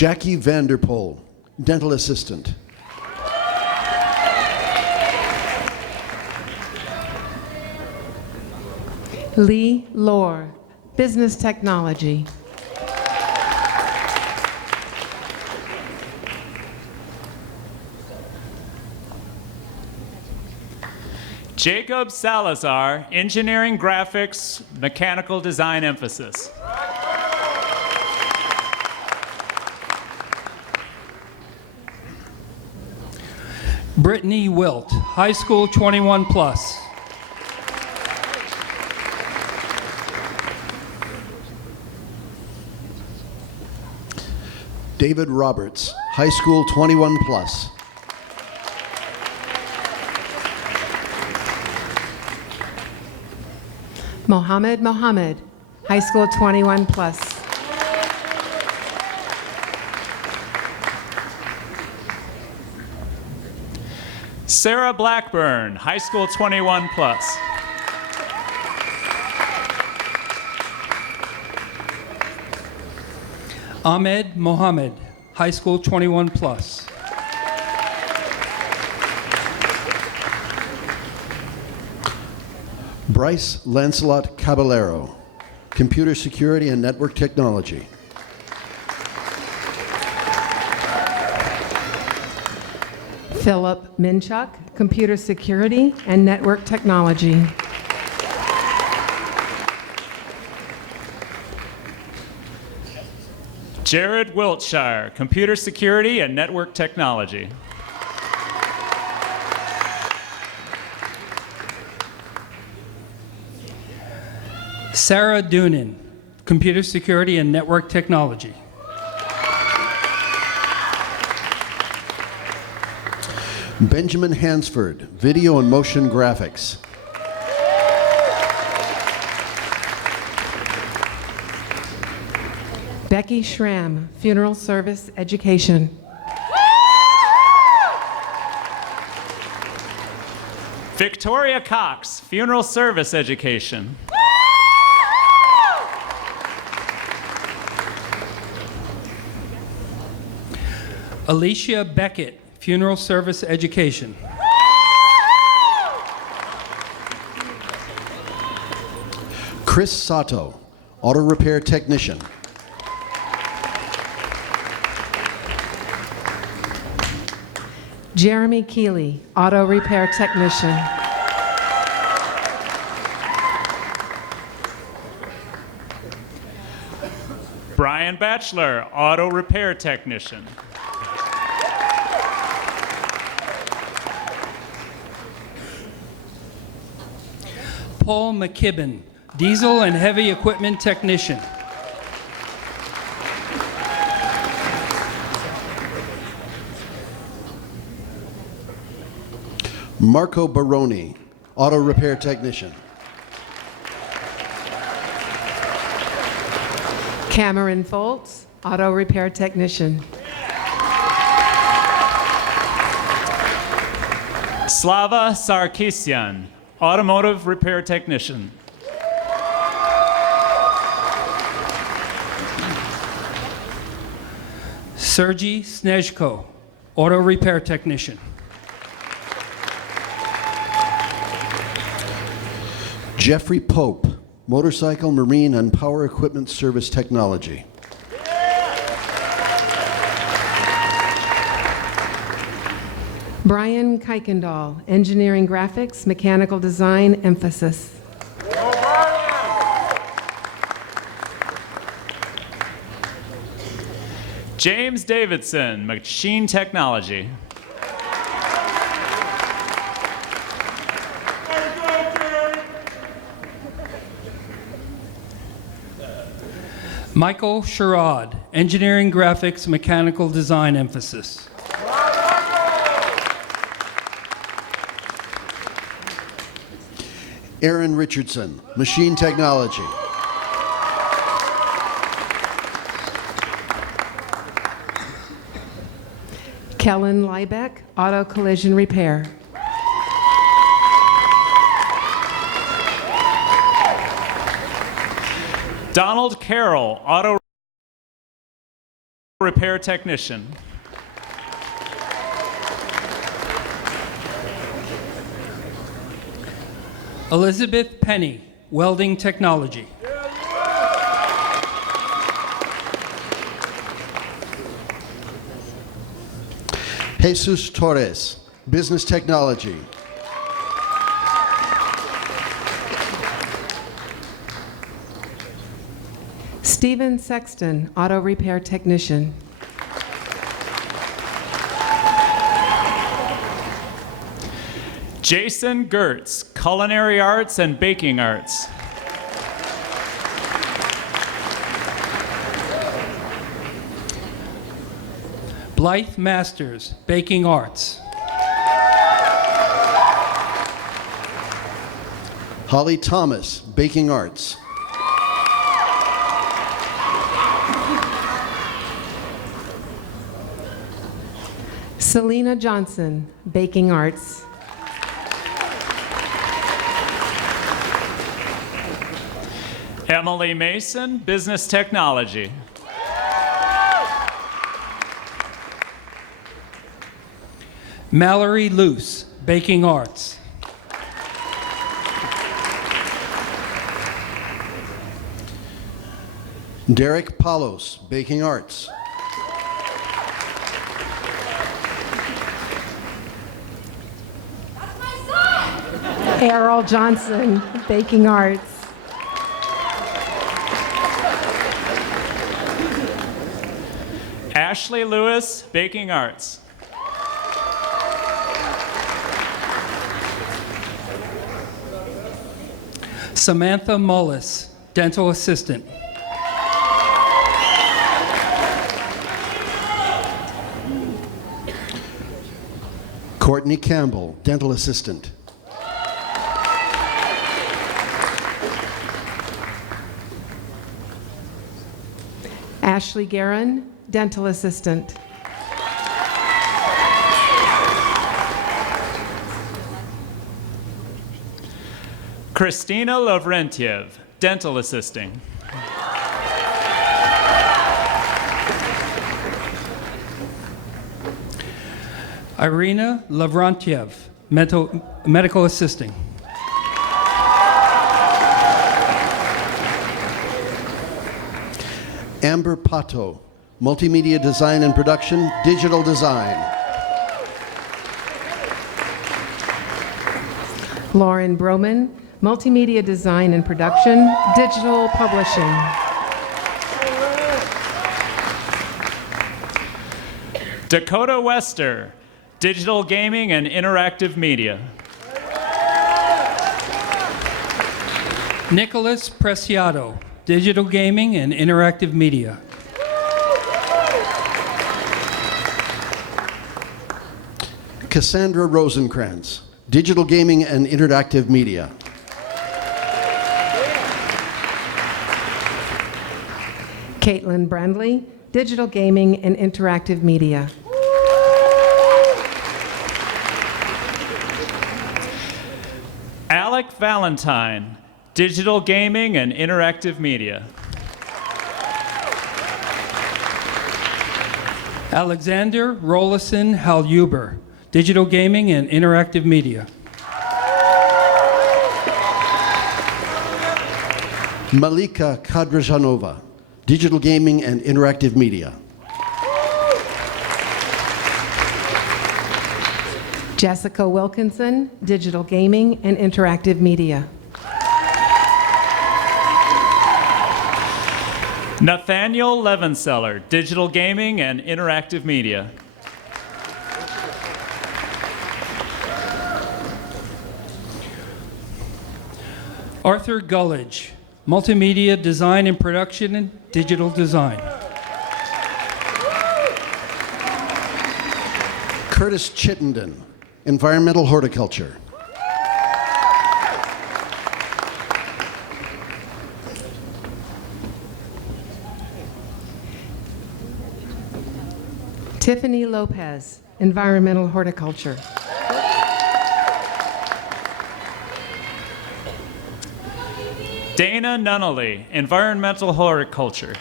Jackie Vanderpool, dental assistant. Lee Lohr, business technology. Jacob Salazar, engineering graphics, mechanical design emphasis. Brittany Wilt, high school 21 plus. David Roberts, high school 21 plus. Mohammed Mohammed, high school 21 plus. Sarah Blackburn, high school 21 plus. Ahmed Mohammed, high school 21 plus. Bryce Lancelot Caballero, computer security and network technology. Philip Minchuk, computer security and network technology. Jared Wiltshire, computer security and network technology. Sarah Doonan, Computer Security and Network Technology. Benjamin Hansford, Video and Motion Graphics. Becky Schramm, Funeral Service Education. Victoria Cox, Funeral Service Education. Alicia Beckett, Funeral Service Education. Chris Sato, Auto Repair Technician. Jeremy Keeley, Auto Repair Technician. Brian Batchelor, Auto Repair Technician. Paul McKibben, Diesel and Heavy Equipment Technician. Marco Baroni, Auto Repair Technician. Cameron Foltz, Auto Repair Technician. Slava Sarkisian, Automotive Repair Technician. Sergey Snezhko, Auto Repair Technician. Jeffrey Pope, Motorcycle, Marine, and Power Equipment Service Technology. Brian Kuykendall, Engineering Graphics, Mechanical Design, Emphasis. James Davidson, Machine Technology. Michael Sherrod, Engineering Graphics, Mechanical Design Emphasis. Aaron Richardson, Machine Technology. Kellen Liebeck, Auto Collision Repair. Donald Carroll, Auto Repair Technician. Elizabeth Penny, Welding Technology. Jesus Torres, Business Technology. Stephen Sexton, Auto Repair Technician. Jason Gertz, Culinary Arts and Baking Arts. Blythe Masters, Baking Arts. Holly Thomas, Baking Arts. Selena Johnson, Baking Arts. Emily Mason, Business Technology. Mallory Luce, Baking Arts. Derek Palos, Baking Arts. Errol Johnson, Baking Arts. Ashley Lewis, Baking Arts. Samantha Mullis, Dental Assistant. Courtney Campbell, dental assistant. Ashley Guerin, dental assistant. Christina Lavrentiev, dental assisting. Irina Lavrentiev, medical assisting. Amber Pato, multimedia design and production, digital design. Lauren Broman, multimedia design and production, digital publishing. Dakota Wester, digital gaming and interactive media. Nicholas Preciado, digital gaming and interactive media. Cassandra Rosenkrantz, digital gaming and interactive media. Caitlin Brandley, digital gaming and interactive media. Alec Valentine, digital gaming and interactive media. Alexander Rollison Halhuber, digital gaming and interactive media. Malika Kadrajanova, digital gaming and interactive media. Jessica Wilkinson, digital gaming and interactive media. Nathaniel Levenseller, digital gaming and interactive media. Arthur Gullidge, multimedia design and production and digital design. Curtis Chittenden, environmental horticulture. Tiffany Lopez, environmental horticulture. Dana Nunnally, environmental horticulture.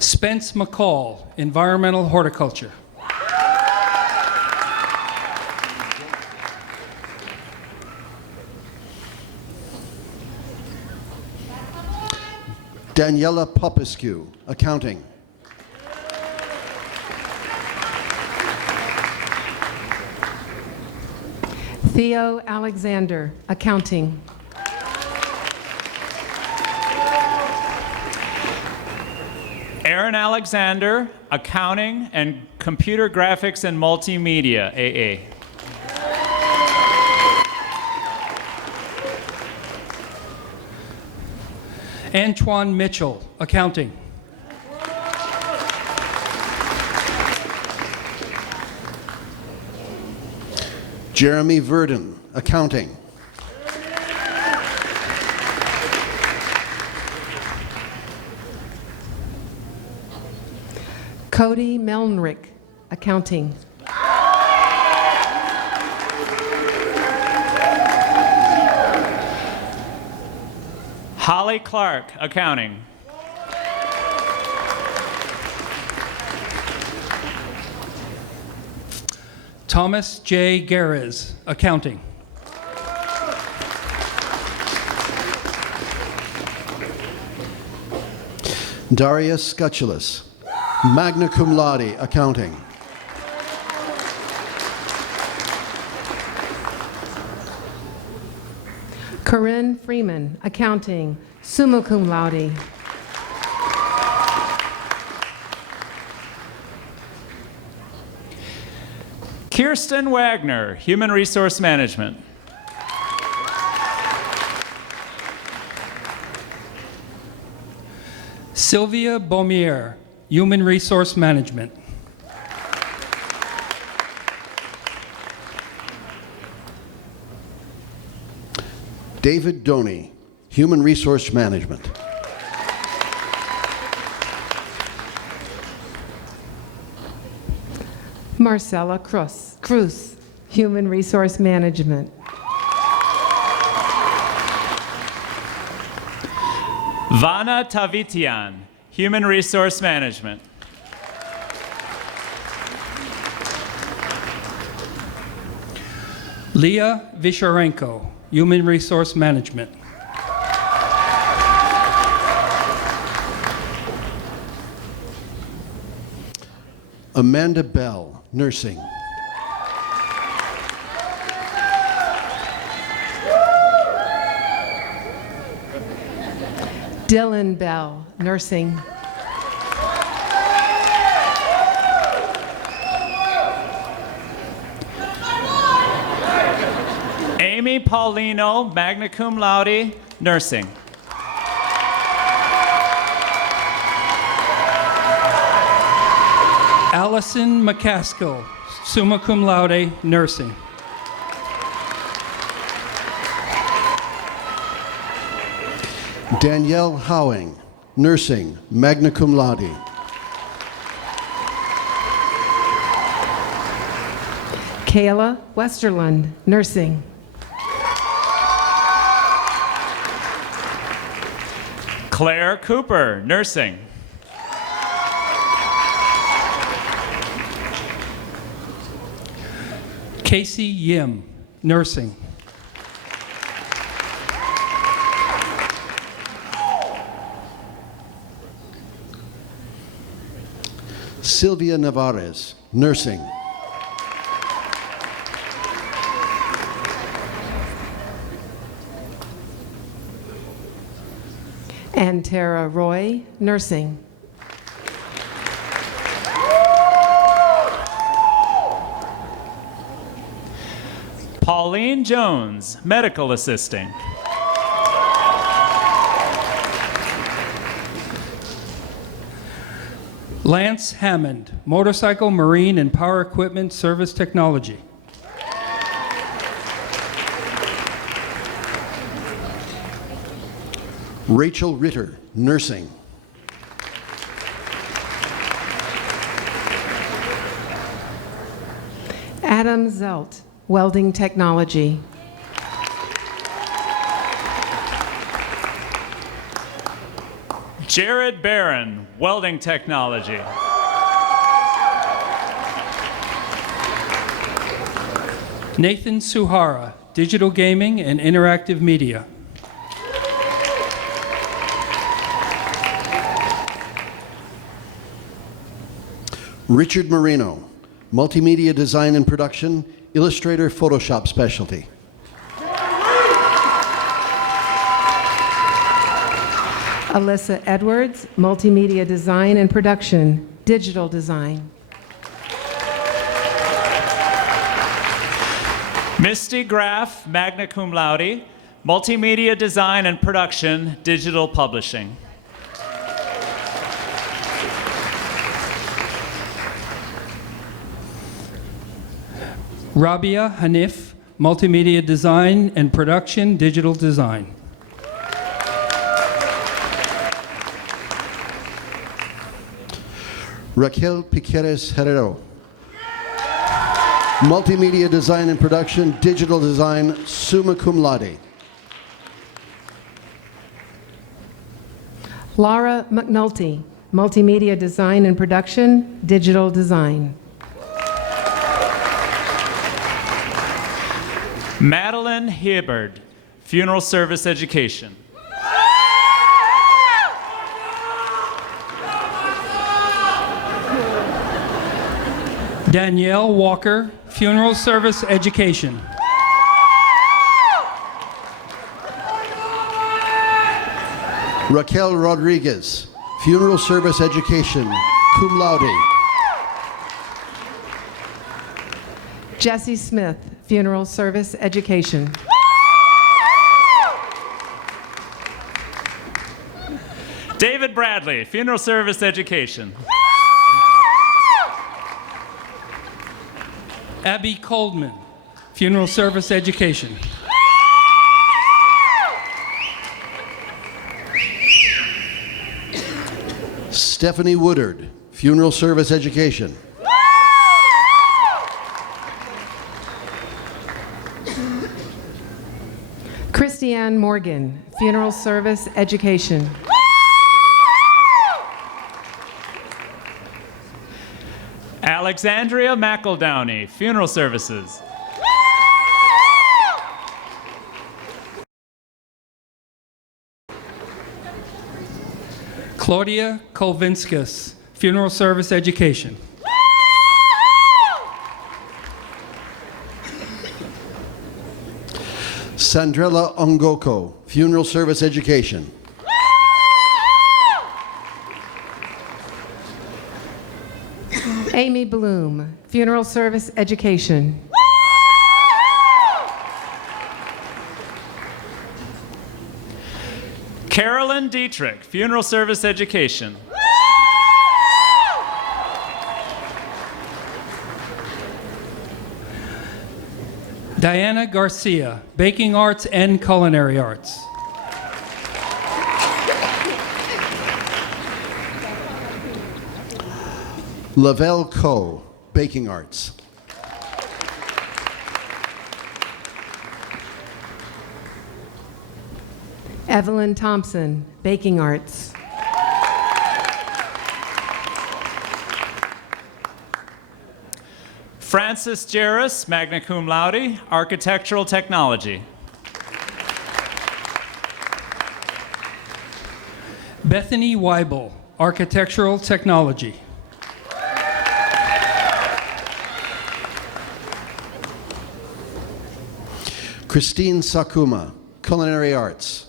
Spence McCall, environmental horticulture. Daniela Popescu, accounting. Theo Alexander, accounting. Aaron Alexander, accounting and computer graphics and multimedia, AA. Antoine Mitchell, accounting. Jeremy Verdon, accounting. Cody Melnrick, accounting. Holly Clark, accounting. Thomas J. Garez, accounting. Darius Skutulus, magna cum laude, accounting. Corinne Freeman, accounting, summa cum laude. Kirsten Wagner, human resource management. Sylvia Beaumier, Human Resource Management. David Doney, Human Resource Management. Marcella Cruz, Human Resource Management. Vana Tavitian, Human Resource Management. Leah Visharenko, Human Resource Management. Amanda Bell, Nursing. Dylan Bell, Nursing. Amy Paulino, magna cum laude, Nursing. Allison McCaskill, summa cum laude, Nursing. Danielle Howing, Nursing, magna cum laude. Kayla Westerlund, Nursing. Claire Cooper, Nursing. Casey Yim, Nursing. Sylvia Navarez, Nursing. And Tara Roy, Nursing. Pauline Jones, Medical Assisting. Lance Hammond, Motorcycle, Marine, and Power Equipment Service Technology. Rachel Ritter, Nursing. Adam Zelt, Welding Technology. Jared Barron, Welding Technology. Nathan Suhara, Digital Gaming and Interactive Media. Richard Marino, Multimedia Design and Production, Illustrator Photoshop Specialty. Alyssa Edwards, Multimedia Design and Production, Digital Design. Misty Graff, magna cum laude, Multimedia Design and Production, Digital Publishing. Rabia Hanif, Multimedia Design and Production, Digital Design. Raquel Piqueres Herrero, Multimedia Design and Production, Digital Design, summa cum laude. Laura McNulty, Multimedia Design and Production, Digital Design. Madeline Hibbard, Funeral Service Education. Danielle Walker, Funeral Service Education. Raquel Rodriguez, Funeral Service Education, cum laude. Jesse Smith, Funeral Service Education. David Bradley, Funeral Service Education. Abby Coldman, Funeral Service Education. Stephanie Woodard, Funeral Service Education. Christiane Morgan, Funeral Service Education. Alexandria McEldowney, Funeral Services. Claudia Kolvinskas, Funeral Service Education. Sandrella Ongoko, Funeral Service Education. Amy Bloom, Funeral Service Education. Carolyn Dietrich, Funeral Service Education. Diana Garcia, Baking Arts and Culinary Arts. Lavelle Coe, Baking Arts. Evelyn Thompson, Baking Arts. Francis Jarris, magna cum laude, Architectural Technology. Bethany Weibel, Architectural Technology. Christine Sakuma, Culinary Arts.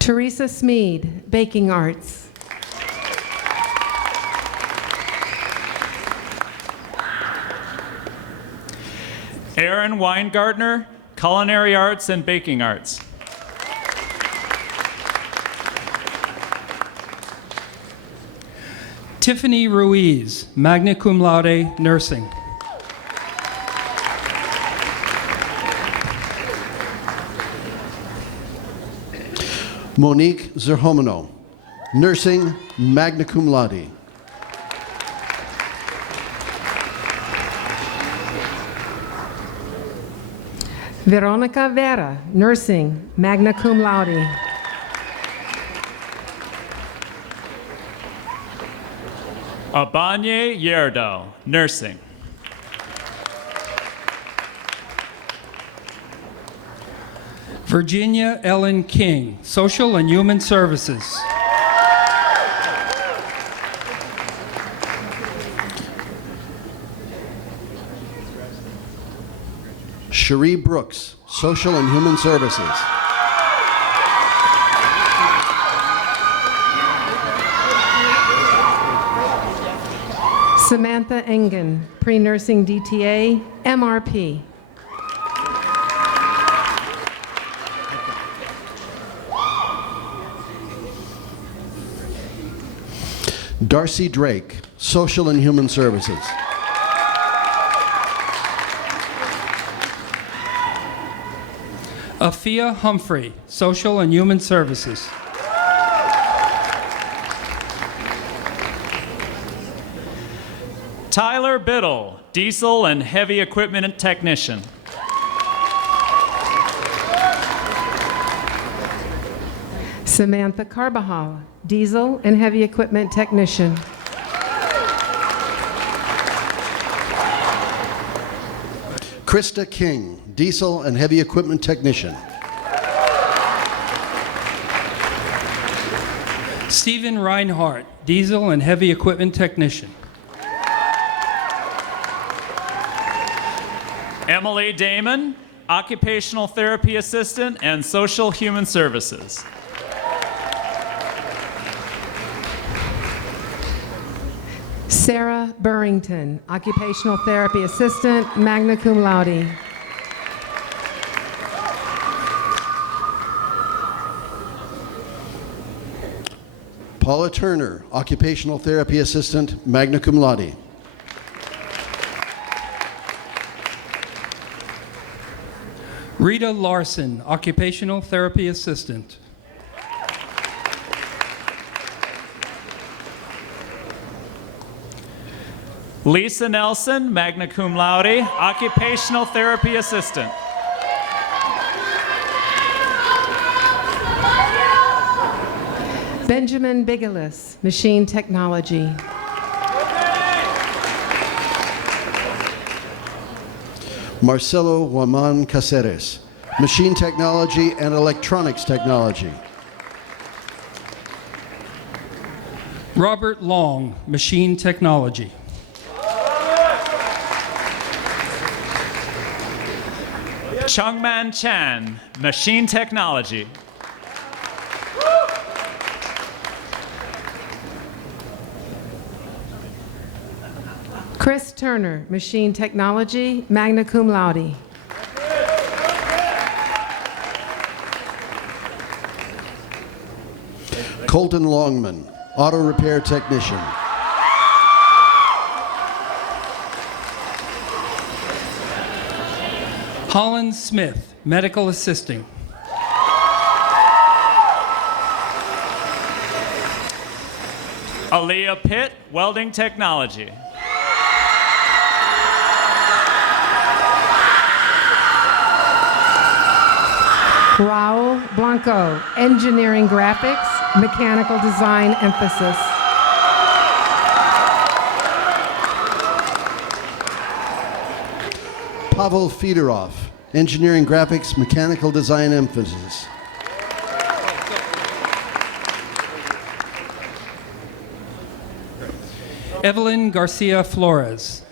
Teresa Smead, Baking Arts. Aaron Weingartner, Culinary Arts and Baking Arts. Tiffany Ruiz, magna cum laude, Nursing. Monique Zerhomino, Nursing, magna cum laude. Veronica Vera, Nursing, magna cum laude. Abanye Yerdo, Nursing. Virginia Ellen King, Social and Human Services. Cherie Brooks, Social and Human Services. Samantha Engen, Pre-Nursing DTA, MRP. Darcy Drake, Social and Human Services. Afia Humphrey, Social and Human Services. Tyler Biddle, Diesel and Heavy Equipment Technician. Samantha Carbajal, Diesel and Heavy Equipment Technician. Krista King, Diesel and Heavy Equipment Technician. Stephen Reinhardt, Diesel and Heavy Equipment Technician. Emily Damon, Occupational Therapy Assistant and Social Human Services. Sarah Burrington, Occupational Therapy Assistant, magna cum laude. Paula Turner, occupational therapy assistant, magna cum laude. Rita Larson, occupational therapy assistant. Lisa Nelson, magna cum laude, occupational therapy assistant. Benjamin Bigelis, machine technology. Marcelo Guaman Caceres, machine technology and electronics technology. Robert Long, machine technology. Chungman Chan, machine technology. Chris Turner, machine technology, magna cum laude. Colton Longman, auto repair technician. Holland Smith, medical assisting. Aaliyah Pitt, welding technology. Raul Blanco, engineering graphics, mechanical design emphasis. Pavel Fedorov, engineering graphics, mechanical design emphasis. Evelyn Garcia Flores,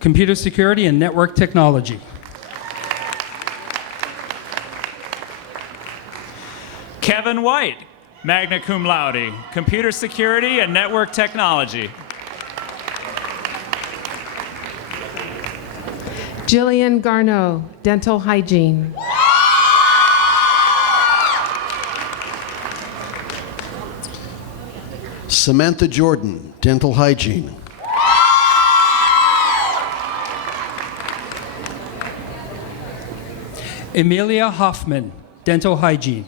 computer security and network technology. Kevin White, magna cum laude, computer security and network technology. Jillian Garneau, dental hygiene. Samantha Jordan, dental hygiene. Emilia Hoffman, dental hygiene.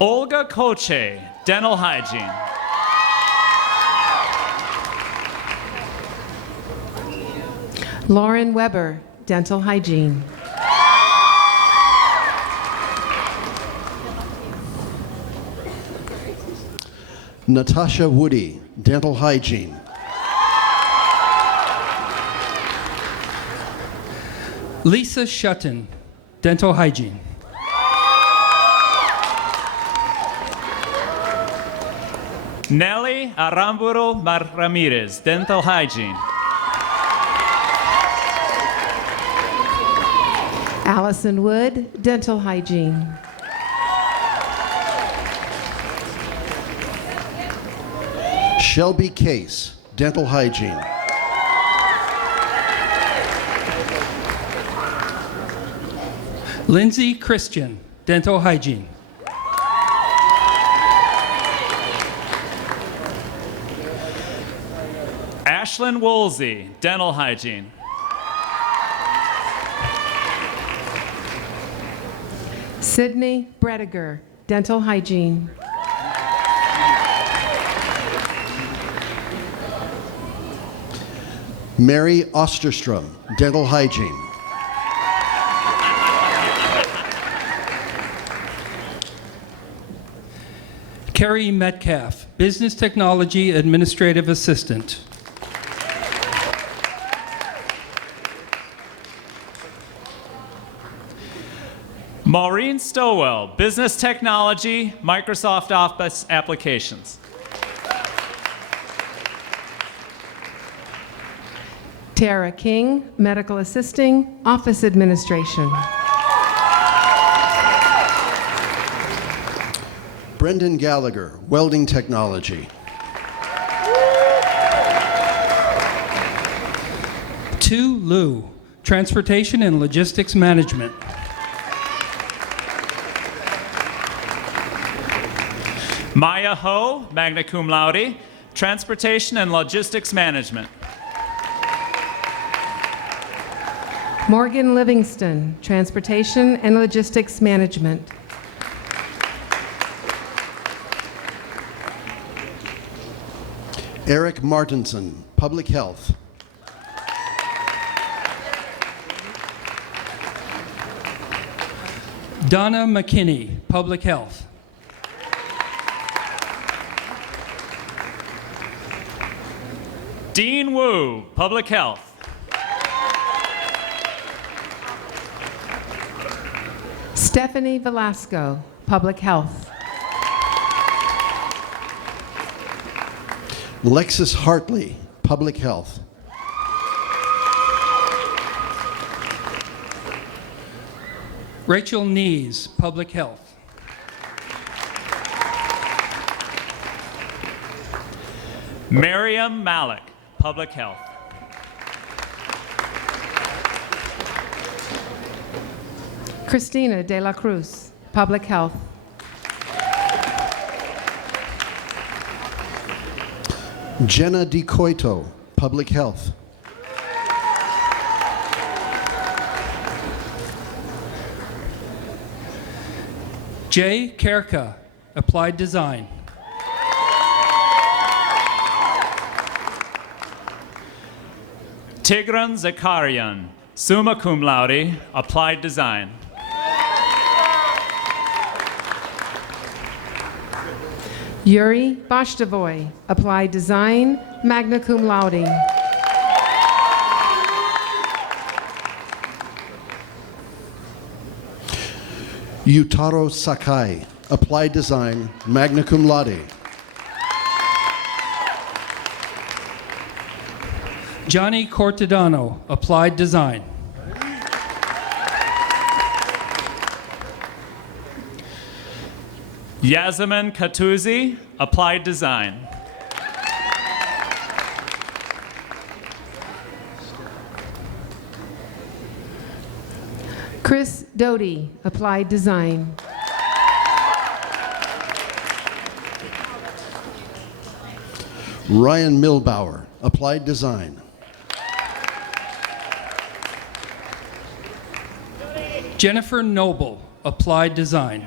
Olga Koche, dental hygiene. Lauren Weber, dental hygiene. Natasha Woody, dental hygiene. Lisa Shutton, dental hygiene. Nelly Aramburu Ramirez, dental hygiene. Allison Wood, dental hygiene. Shelby Case, dental hygiene. Lindsay Christian, dental hygiene. Ashlyn Woolsey, dental hygiene. Sydney Brediger, dental hygiene. Mary Osterstrom, dental hygiene. Carrie Metcalf, business technology administrative assistant. Maureen Stowell, business technology, Microsoft Office applications. Tara King, medical assisting, office administration. Brendan Gallagher, welding technology. Tu Lu, transportation and logistics management. Maya Ho, magna cum laude, Transportation and Logistics Management. Morgan Livingston, Transportation and Logistics Management. Eric Martinson, Public Health. Donna McKinney, Public Health. Dean Wu, Public Health. Stephanie Velasco, Public Health. Lexus Hartley, Public Health. Rachel Nees, Public Health. Miriam Malik, Public Health. Christina De La Cruz, Public Health. Jenna DiCoito, Public Health. Jay Kerka, Applied Design. Tigran Zakarian, summa cum laude, Applied Design. Yuri Boshtovoy, Applied Design, magna cum laude. Yutaro Sakai, Applied Design, magna cum laude. Johnny Cortadano, Applied Design. Yazaman Katuzi, Applied Design. Chris Doty, Applied Design. Ryan Milbauer, Applied Design. Jennifer Noble, Applied Design.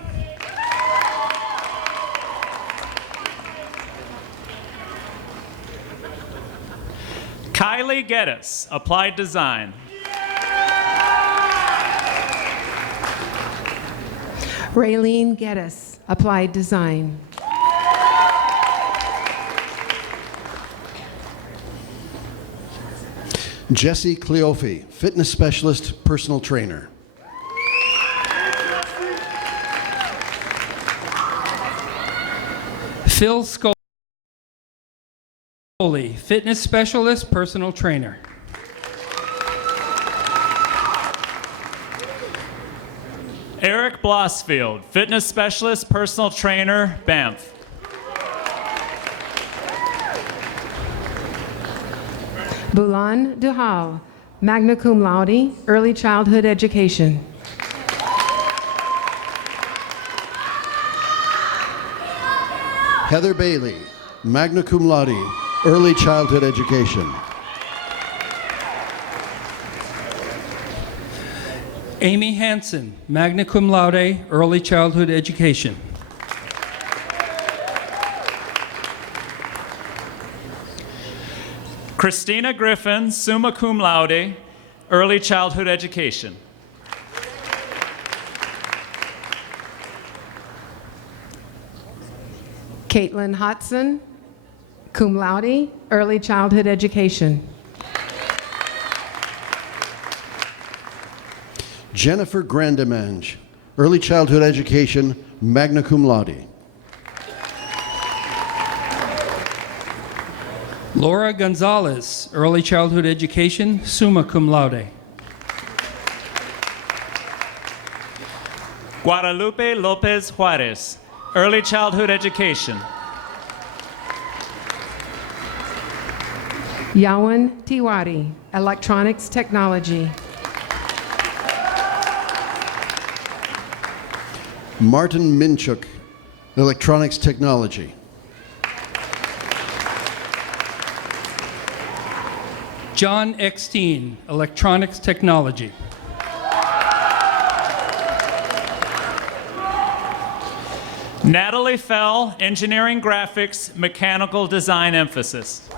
Kylie Geddes, Applied Design. Raylene Geddes, Applied Design. Jesse Cleofe, Fitness Specialist, Personal Trainer. Phil Scully, Fitness Specialist, Personal Trainer. Eric Blossfield, Fitness Specialist, Personal Trainer, Banff. Bulan Duhal, magna cum laude, Early Childhood Education. Heather Bailey, magna cum laude, Early Childhood Education. Amy Hansen, magna cum laude, Early Childhood Education. Christina Griffin, summa cum laude, Early Childhood Education. Caitlin Hodson, cum laude, Early Childhood Education. Jennifer Grandemange, Early Childhood Education, magna cum laude. Laura Gonzalez, Early Childhood Education, summa cum laude. Guadalupe Lopez Juarez, Early Childhood Education. Yawan Tiwari, Electronics Technology. Martin Minchuk, Electronics Technology. John Eckstein, Electronics Technology. Natalie Fell, Engineering Graphics, Mechanical Design Emphasis.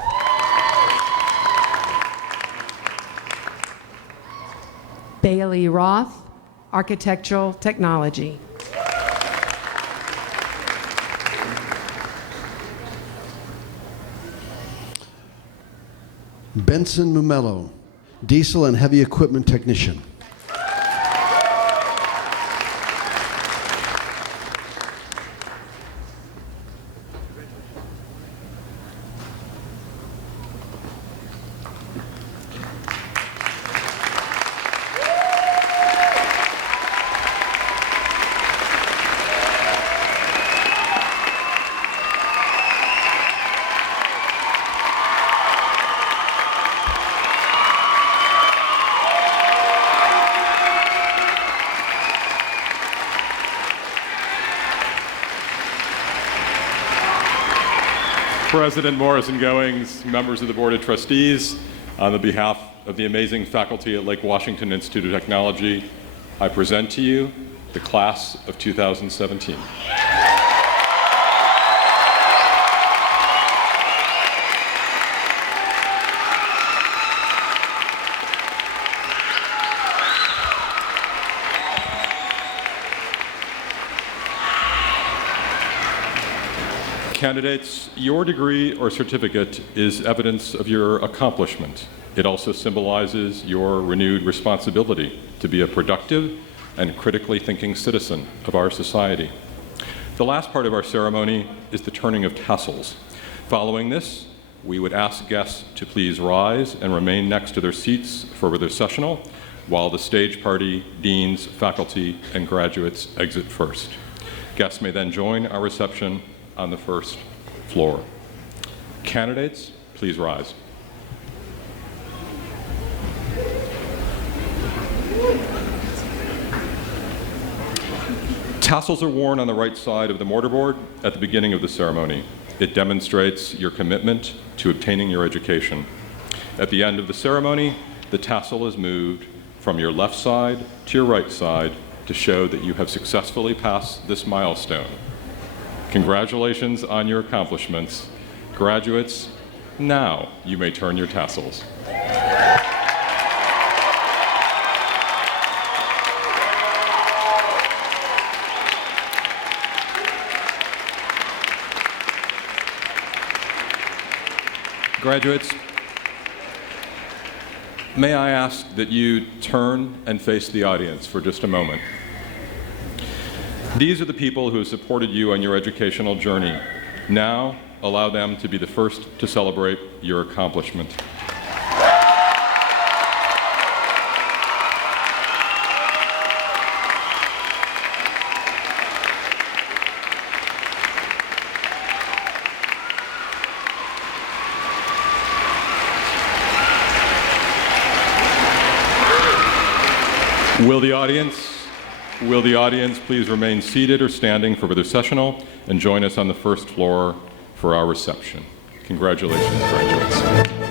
Bailey Roth, Architectural Technology. Benson Mumello, Diesel and Heavy Equipment Technician. President Morrison Goings, members of the Board of Trustees, on the behalf of the amazing faculty at Lake Washington Institute of Technology, I present to you the class of 2017. Candidates, your degree or certificate is evidence of your accomplishment. It also symbolizes your renewed responsibility to be a productive and critically thinking citizen of our society. The last part of our ceremony is the turning of tassels. Following this, we would ask guests to please rise and remain next to their seats for the recessional, while the stage party, deans, faculty, and graduates exit first. Guests may then join our reception on the first floor. Candidates, please rise. Tassels are worn on the right side of the mortarboard at the beginning of the ceremony. It demonstrates your commitment to obtaining your education. At the end of the ceremony, the tassel is moved from your left side to your right side to show that you have successfully passed this milestone. Congratulations on your accomplishments. Graduates, now you may turn your tassels. Graduates, may I ask that you turn and face the audience for just a moment. These are the people who have supported you on your educational journey. Now, allow them to be the first to celebrate your accomplishment. Will the audience please remain seated or standing for the recessional and join us on the first floor for our reception. Congratulations, graduates.